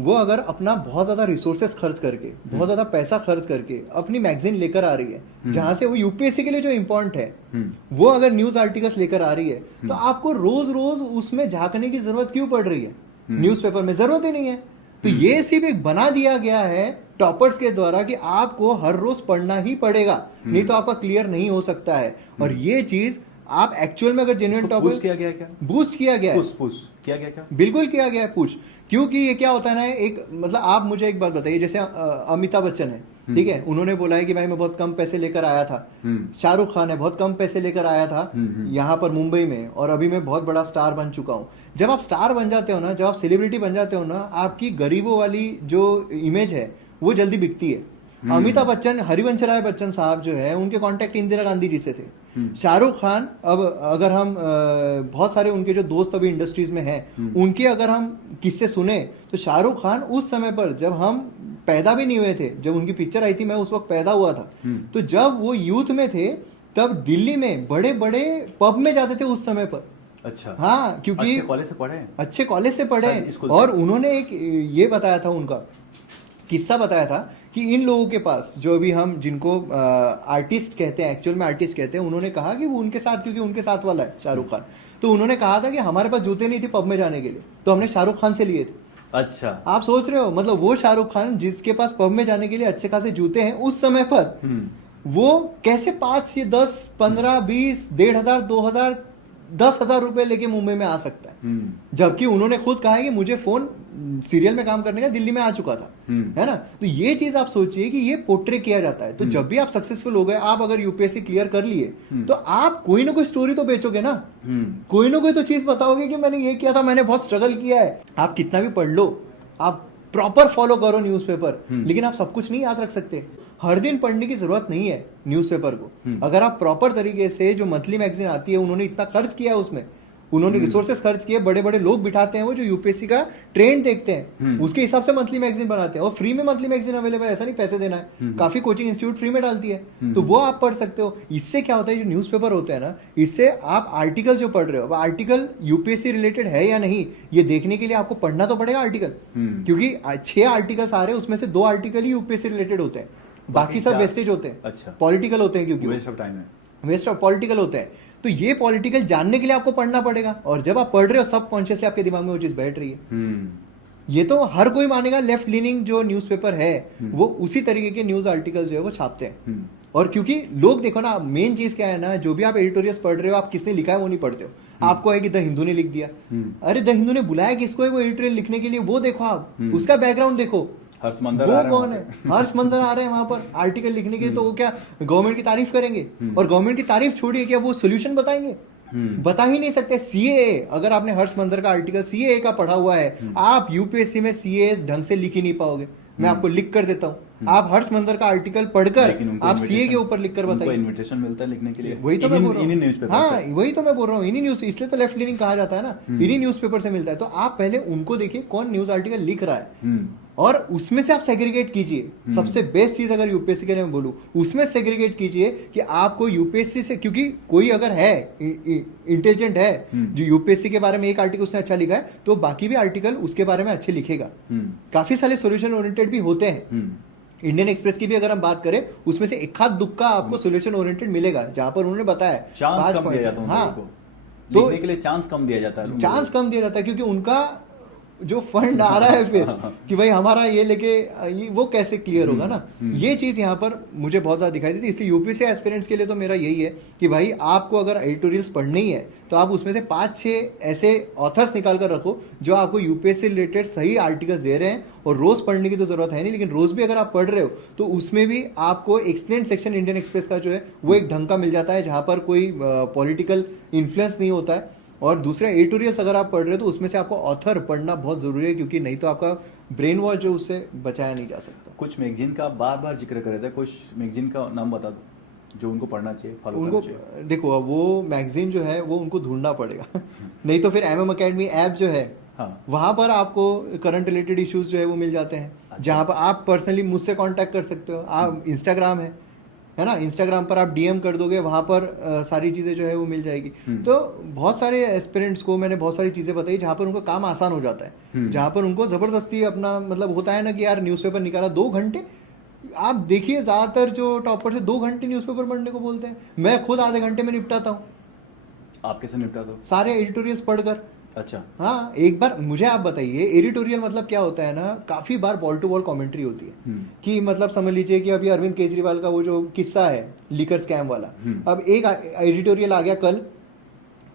वो अगर अपना बहुत ज्यादा रिसोर्सेस खर्च करके, बहुत ज्यादा पैसा खर्च करके अपनी मैगजीन लेकर आ रही है, जहां से वो यूपीएससी के लिए जो इम्पोर्टेंट है वो अगर न्यूज आर्टिकल्स लेकर आ रही है, तो आपको रोज रोज उसमें झांकने की जरूरत क्यों पड़ रही है? न्यूज़पेपर में जरूरत ही नहीं है। तो ये सिर्फ एक बना दिया गया है टॉपर्स के द्वारा कि आपको हर रोज पढ़ना ही पड़ेगा, नहीं तो आपका क्लियर नहीं हो सकता है। और ये चीज आप एक्चुअल में अगर जेन्युइन टॉपर पुश किया गया है क्या? बूस्ट किया गया है, पुश किया गया क्या? बिल्कुल किया गया है पुश। क्योंकि ये क्या होता है ना, एक मतलब आप मुझे एक बात बताइए, जैसे अमिताभ बच्चन है, ठीक है, उन्होंने बोला है कि भाई मैं बहुत कम पैसे लेकर आया था। शाहरुख खान है, बहुत कम पैसे लेकर आया था यहाँ पर मुंबई में, और अभी मैं बहुत बड़ा स्टार बन चुका हूँ। जब आप स्टार बन जाते हो ना, जब आप सेलिब्रिटी बन जाते हो ना, आपकी गरीबों वाली जो इमेज है वो जल्दी बिकती है। अमिताभ बच्चन, हरिवंश राय बच्चन साहब जो है, उनके कांटेक्ट इंदिरा गांधी जी से थे। शाहरुख खान, अब अगर हम बहुत सारे उनके जो दोस्त अभी इंडस्ट्रीज में हैं, उनके अगर हम किस्से सुने तो शाहरुख खान उस समय पर, जब हम पैदा भी नहीं हुए थे, जब उनकी पिक्चर आई थी, मैं उस वक्त पैदा हुआ था, तो जब वो यूथ में थे तब दिल्ली में बड़े बड़े पब में जाते थे उस समय पर। अच्छा, हाँ, क्योंकि अच्छे कॉलेज से पढ़े हैं। अच्छे कॉलेज से पढ़े हैं। स्कूल और उन्होंने एक ये बताया था, उनका किस्सा बताया था कि इन लोगों के पास, जो अभी हम जिनको आर्टिस्ट कहते हैं, एक्चुअल में आर्टिस्ट कहते हैं, उन्होंने कहा कि वो उनके साथ, क्योंकि उनके साथ वाला है शाहरुख खान, तो उन्होंने कहा था कि हमारे पास जूते नहीं थे पब में जाने के लिए, तो हमने शाहरुख खान से लिए थे। अच्छा, आप सोच रहे हो, मतलब वो शाहरुख खान जिसके पास पब में जाने के लिए अच्छे खासे जूते हैं उस समय पर, वो कैसे 5 या 10 15 20 1,500 2,000 10,000 रुपए लेके मुंबई में आ सकता है। जबकि उन्होंने खुद कहा है कि मुझे फोन सीरियल में काम करने का दिल्ली में आ चुका था, है ना। तो ये चीज आप सोचिए कि ये पोर्ट्रे किया जाता है। तो जब भी आप सक्सेसफुल हो गए, आप अगर यूपीएससी क्लियर कर लिए, तो आप कोई ना कोई स्टोरी तो बेचोगे ना, कोई ना कोई तो चीज बताओगे कि मैंने ये किया था, मैंने बहुत स्ट्रगल किया है। आप कितना भी पढ़ लो, आप प्रॉपर फॉलो करो न्यूज़पेपर, लेकिन आप सब कुछ नहीं याद रख सकते। हर दिन पढ़ने की जरूरत नहीं है न्यूज़पेपर को। अगर आप प्रॉपर तरीके से, जो मंथली मैगजीन आती है, उन्होंने इतना खर्च किया है उसमें, उन्होंने रिसोर्सेस खर्च किए, बड़े बड़े लोग बिठाते हैं वो जो यूपीएससी का ट्रेंड देखते हैं, उसके हिसाब से मंथली मैगजीन बनाते हैं। और फ्री में मंथली मैगजीन अवेलेबल है, ऐसा नहीं पैसे देना है, काफी कोचिंग इंस्टीट्यूट फ्री में डालती है, तो वो आप पढ़ सकते हो। इससे क्या होता है, जो न्यूज़पेपर होते हैं ना, इससे आप आर्टिकल जो पढ़ रहे हो, आर्टिकल यूपीएससी रिलेटेड है या नहीं, ये देखने के लिए आपको पढ़ना तो पड़ेगा आर्टिकल, क्योंकि 6 आर्टिकल्स आ रहे हैं, उसमें से 2 आर्टिकल ही यूपीएससी रिलेटेड होते हैं, बाकी सब वेस्टेज होते हैं। अच्छा, पॉलिटिकल होते हैं, क्योंकि वेस्ट ऑफ टाइम है, वेस्ट ऑफ पॉलिटिकल होते हैं। तो ये पॉलिटिकल जानने के लिए आपको पढ़ना पड़ेगा, और जब आप पढ़ रहे हो सब कॉन्शियसली आपके दिमाग में वो चीज बैठ रही है। ये तो हर कोई मानेगा, लेफ्ट लीनिंग जो न्यूज़पेपर है वो उसी तरीके के न्यूज आर्टिकल जो है वो छापते हैं। और क्योंकि लोग, देखो ना, मेन चीज क्या है ना, जो भी आप एडिटोरियल्स पढ़ रहे हो, आप किसने लिखा है वो नहीं पढ़ते हो, आपको है कि द हिंदू ने लिख दिया। अरे द हिंदू ने बुलाया किसको है वो एडिटोरियल लिखने के लिए, वो देखो आप, उसका बैकग्राउंड देखो, हर्षमंदर वो कौन है, हर्षमंदर आ रहे हैं वहां पर आर्टिकल लिखने के लिए, तो वो क्या गवर्नमेंट की तारीफ करेंगे? और गवर्नमेंट की तारीफ छोड़िए, क्या वो सोल्यूशन बताएंगे? बता ही नहीं सकते। सीएए, अगर आपने हर्षमंदर का आर्टिकल सीएए का पढ़ा हुआ है, आप यूपीएससी में सीएए ढंग से लिख ही नहीं पाओगे। मैं आपको लिख कर देता हूँ, आप हर्षमंदर का आर्टिकल पढ़कर आप सीए के ऊपर लिखकर बताइए। इनविटेशन मिलता है लिखने के लिए, वही तो मैं बोल रहा हूँ। न्यूज़पेपर हाँ, वही तो मैं बोल रहा हूँ, इन्हीं न्यूज, इसलिए तो लेफ्ट लीनिंग कहा जाता है ना, इन्हीं न्यूज़पेपर से मिलता है। तो आप पहले उनको देखिए कौन न्यूज आर्टिकल लिख रहा है, और उसमें से आप सेग्रीगेट कीजिए। सबसे बेस्ट चीज अगर यूपीएससी के लिए मैं बोलूं, उसमें सेग्रीगेट कीजिए कि आपको यूपीएससी से, क्योंकि कोई अगर है इंटेलिजेंट है जो यूपीएससी के बारे में एक आर्टिकल उसने अच्छा लिखा है, तो बाकी भी आर्टिकल उसके बारे में अच्छे लिखेगा। काफी सारे सोल्यूशन ओरिएंटेड भी होते हैं। इंडियन एक्सप्रेस की भी अगर हम बात करें, उसमें से एक हाथ दुक्का आपको सोल्यूशन ओरिएंटेड मिलेगा, जहाँ पर उन्होंने बताया चांस कम दिया जाता है। हाँ, तो लिखने के लिए चांस कम दिया जाता है, चांस कम दिया जाता है, क्योंकि उनका जो फंड आ रहा है फिर कि भाई हमारा ये लेके ये वो कैसे क्लियर होगा ना, ये चीज यहाँ पर मुझे बहुत ज्यादा दिखाई देती है। इसलिए यूपीएससी एस्पिरेंट्स के लिए तो मेरा यही है कि भाई आपको अगर एडिटोरियल्स पढ़नी है, तो आप उसमें से 5-6 ऐसे ऑथर्स निकाल कर रखो जो आपको यूपीएससी रिलेटेड सही आर्टिकल्स दे रहे हैं। और रोज पढ़ने की तो जरूरत है नहीं, लेकिन रोज भी अगर आप पढ़ रहे हो तो उसमें भी आपको एक्सप्लेन्ड सेक्शन इंडियन एक्सप्रेस का जो है वो एक ढंग का मिल जाता है, जहां पर कोई पॉलिटिकल इन्फ्लुएंस नहीं होता है। और दूसरे एडिटोरियल्स अगर आप पढ़ रहे हो, तो उसमें से आपको ऑथर पढ़ना बहुत जरूरी है, क्योंकि नहीं तो आपका ब्रेन वॉश जो उससे बचाया नहीं जा सकता। कुछ मैगजीन का बार बार जिक्र कर रहे थे, कुछ मैगजीन का नाम बता दो जो उनको पढ़ना चाहिए, फॉलो करना चाहिए। देखो, अब वो मैगजीन जो है वो उनको ढूंढना पड़ेगा नहीं तो फिर एमएम अकेडमी ऐप जो है, हाँ, वहां पर आपको करंट रिलेटेड इश्यूज जो है वो मिल जाते हैं। अच्छा। जहां पर आप पर्सनली मुझसे कांटेक्ट कर सकते हो। आप इंस्टाग्राम है ना, इंस्टाग्राम पर आप डीएम कर दोगे, वहां पर सारी चीजें जो है वो मिल जाएगी। तो बहुत सारे एस्पिरेंट्स को मैंने बहुत सारी चीजें बताई जहां पर उनको काम आसान हो जाता है, जहां पर उनको जबरदस्ती अपना मतलब होता है ना कि यार न्यूज़पेपर निकाला 2 घंटे। आप देखिए ज्यादातर जो टॉपर से 2 घंटे न्यूज़पेपर पढ़ने को बोलते हैं, मैं खुद आधे घंटे में निपटाता हूँ। आप कैसे निपटाते हो? सारे एडिटोरियल्स पढ़कर। अच्छा। हाँ, एक बार मुझे आप बताइए, एडिटोरियल मतलब क्या होता है ना, काफी बार बॉल टू बॉल कमेंट्री होती है कि मतलब समझ लीजिए कि अभी अरविंद केजरीवाल का वो जो किस्सा है लीकर स्कैम वाला, अब एक एडिटोरियल आ गया कल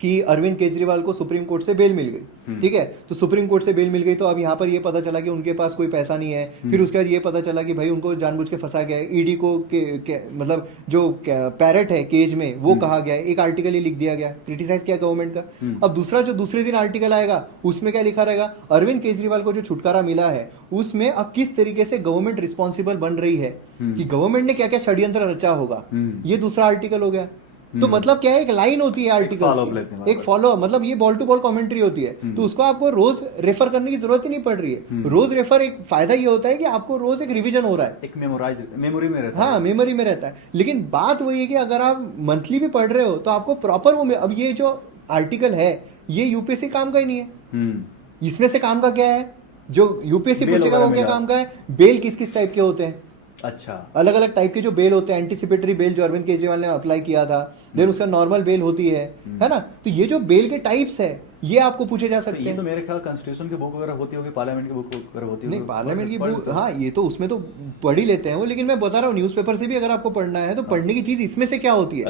कि अरविंद केजरीवाल को सुप्रीम कोर्ट से बेल मिल गई, ठीक है, तो सुप्रीम कोर्ट से बेल मिल गई तो अब यहाँ पर ये पता चला कि उनके पास कोई पैसा नहीं है, फिर उसके बाद ये पता चला कि भाई उनको जानबूझ के फंसा गया है, ईडी को मतलब जो पैरेट है केज में वो कहा गया है, एक आर्टिकल ही लिख दिया गया, क्रिटिसाइज किया गवर्नमेंट का। अब दूसरा जो दूसरे दिन आर्टिकल आएगा उसमें क्या लिखा रहेगा, अरविंद केजरीवाल को जो छुटकारा मिला है उसमें अब किस तरीके से गवर्नमेंट रिस्पॉन्सिबल बन रही है, कि गवर्नमेंट ने क्या क्या षड्यंत्र रचा होगा, ये दूसरा आर्टिकल हो गया। तो मतलब क्या है, एक लाइन होती है आर्टिकल, एक फॉलो, मतलब ये बॉल टू बॉल कमेंट्री होती है, तो उसको आपको रोज रेफर करने की जरूरत ही नहीं पड़ रही है। रोज रेफर एक फायदा ये होता है कि आपको रोज एक रिवीजन हो रहा है, एक मेमोरी में रहता है। हाँ, मेमोरी में रहता है। लेकिन बात वही है कि अगर आप मंथली भी पढ़ रहे हो तो आपको प्रॉपर वो, अब ये जो आर्टिकल है ये यूपीएससी काम का ही नहीं है, इसमें से काम का क्या है, जो यूपीएससी पूछेगा वो क्या काम का है, बेल किस किस टाइप के होते हैं, अच्छा, अलग अलग टाइप के जो बेल होते हैं, एंटीसिपेटरी बेल जो अरविंद केजरीवाल ने अप्लाई किया था, देन उसका नॉर्मल बेल होती है ना, तो ये जो बेल के टाइप्स है ये आपको पूछे जा सकते हैं। ये तो मेरे ख्याल कॉन्स्टिट्यूशन की बुक वगैरह होती होगी, पार्लियामेंट की बुक वगैरह होती होगी। नहीं, पार्लियामेंट की बुक, हाँ, ये तो उसमें तो पढ़ ही लेते हैं वो, लेकिन मैं बता रहा हूँ न्यूज़पेपर से भी अगर आपको पढ़ना है तो पढ़ने की चीज इसमें से क्या होती है।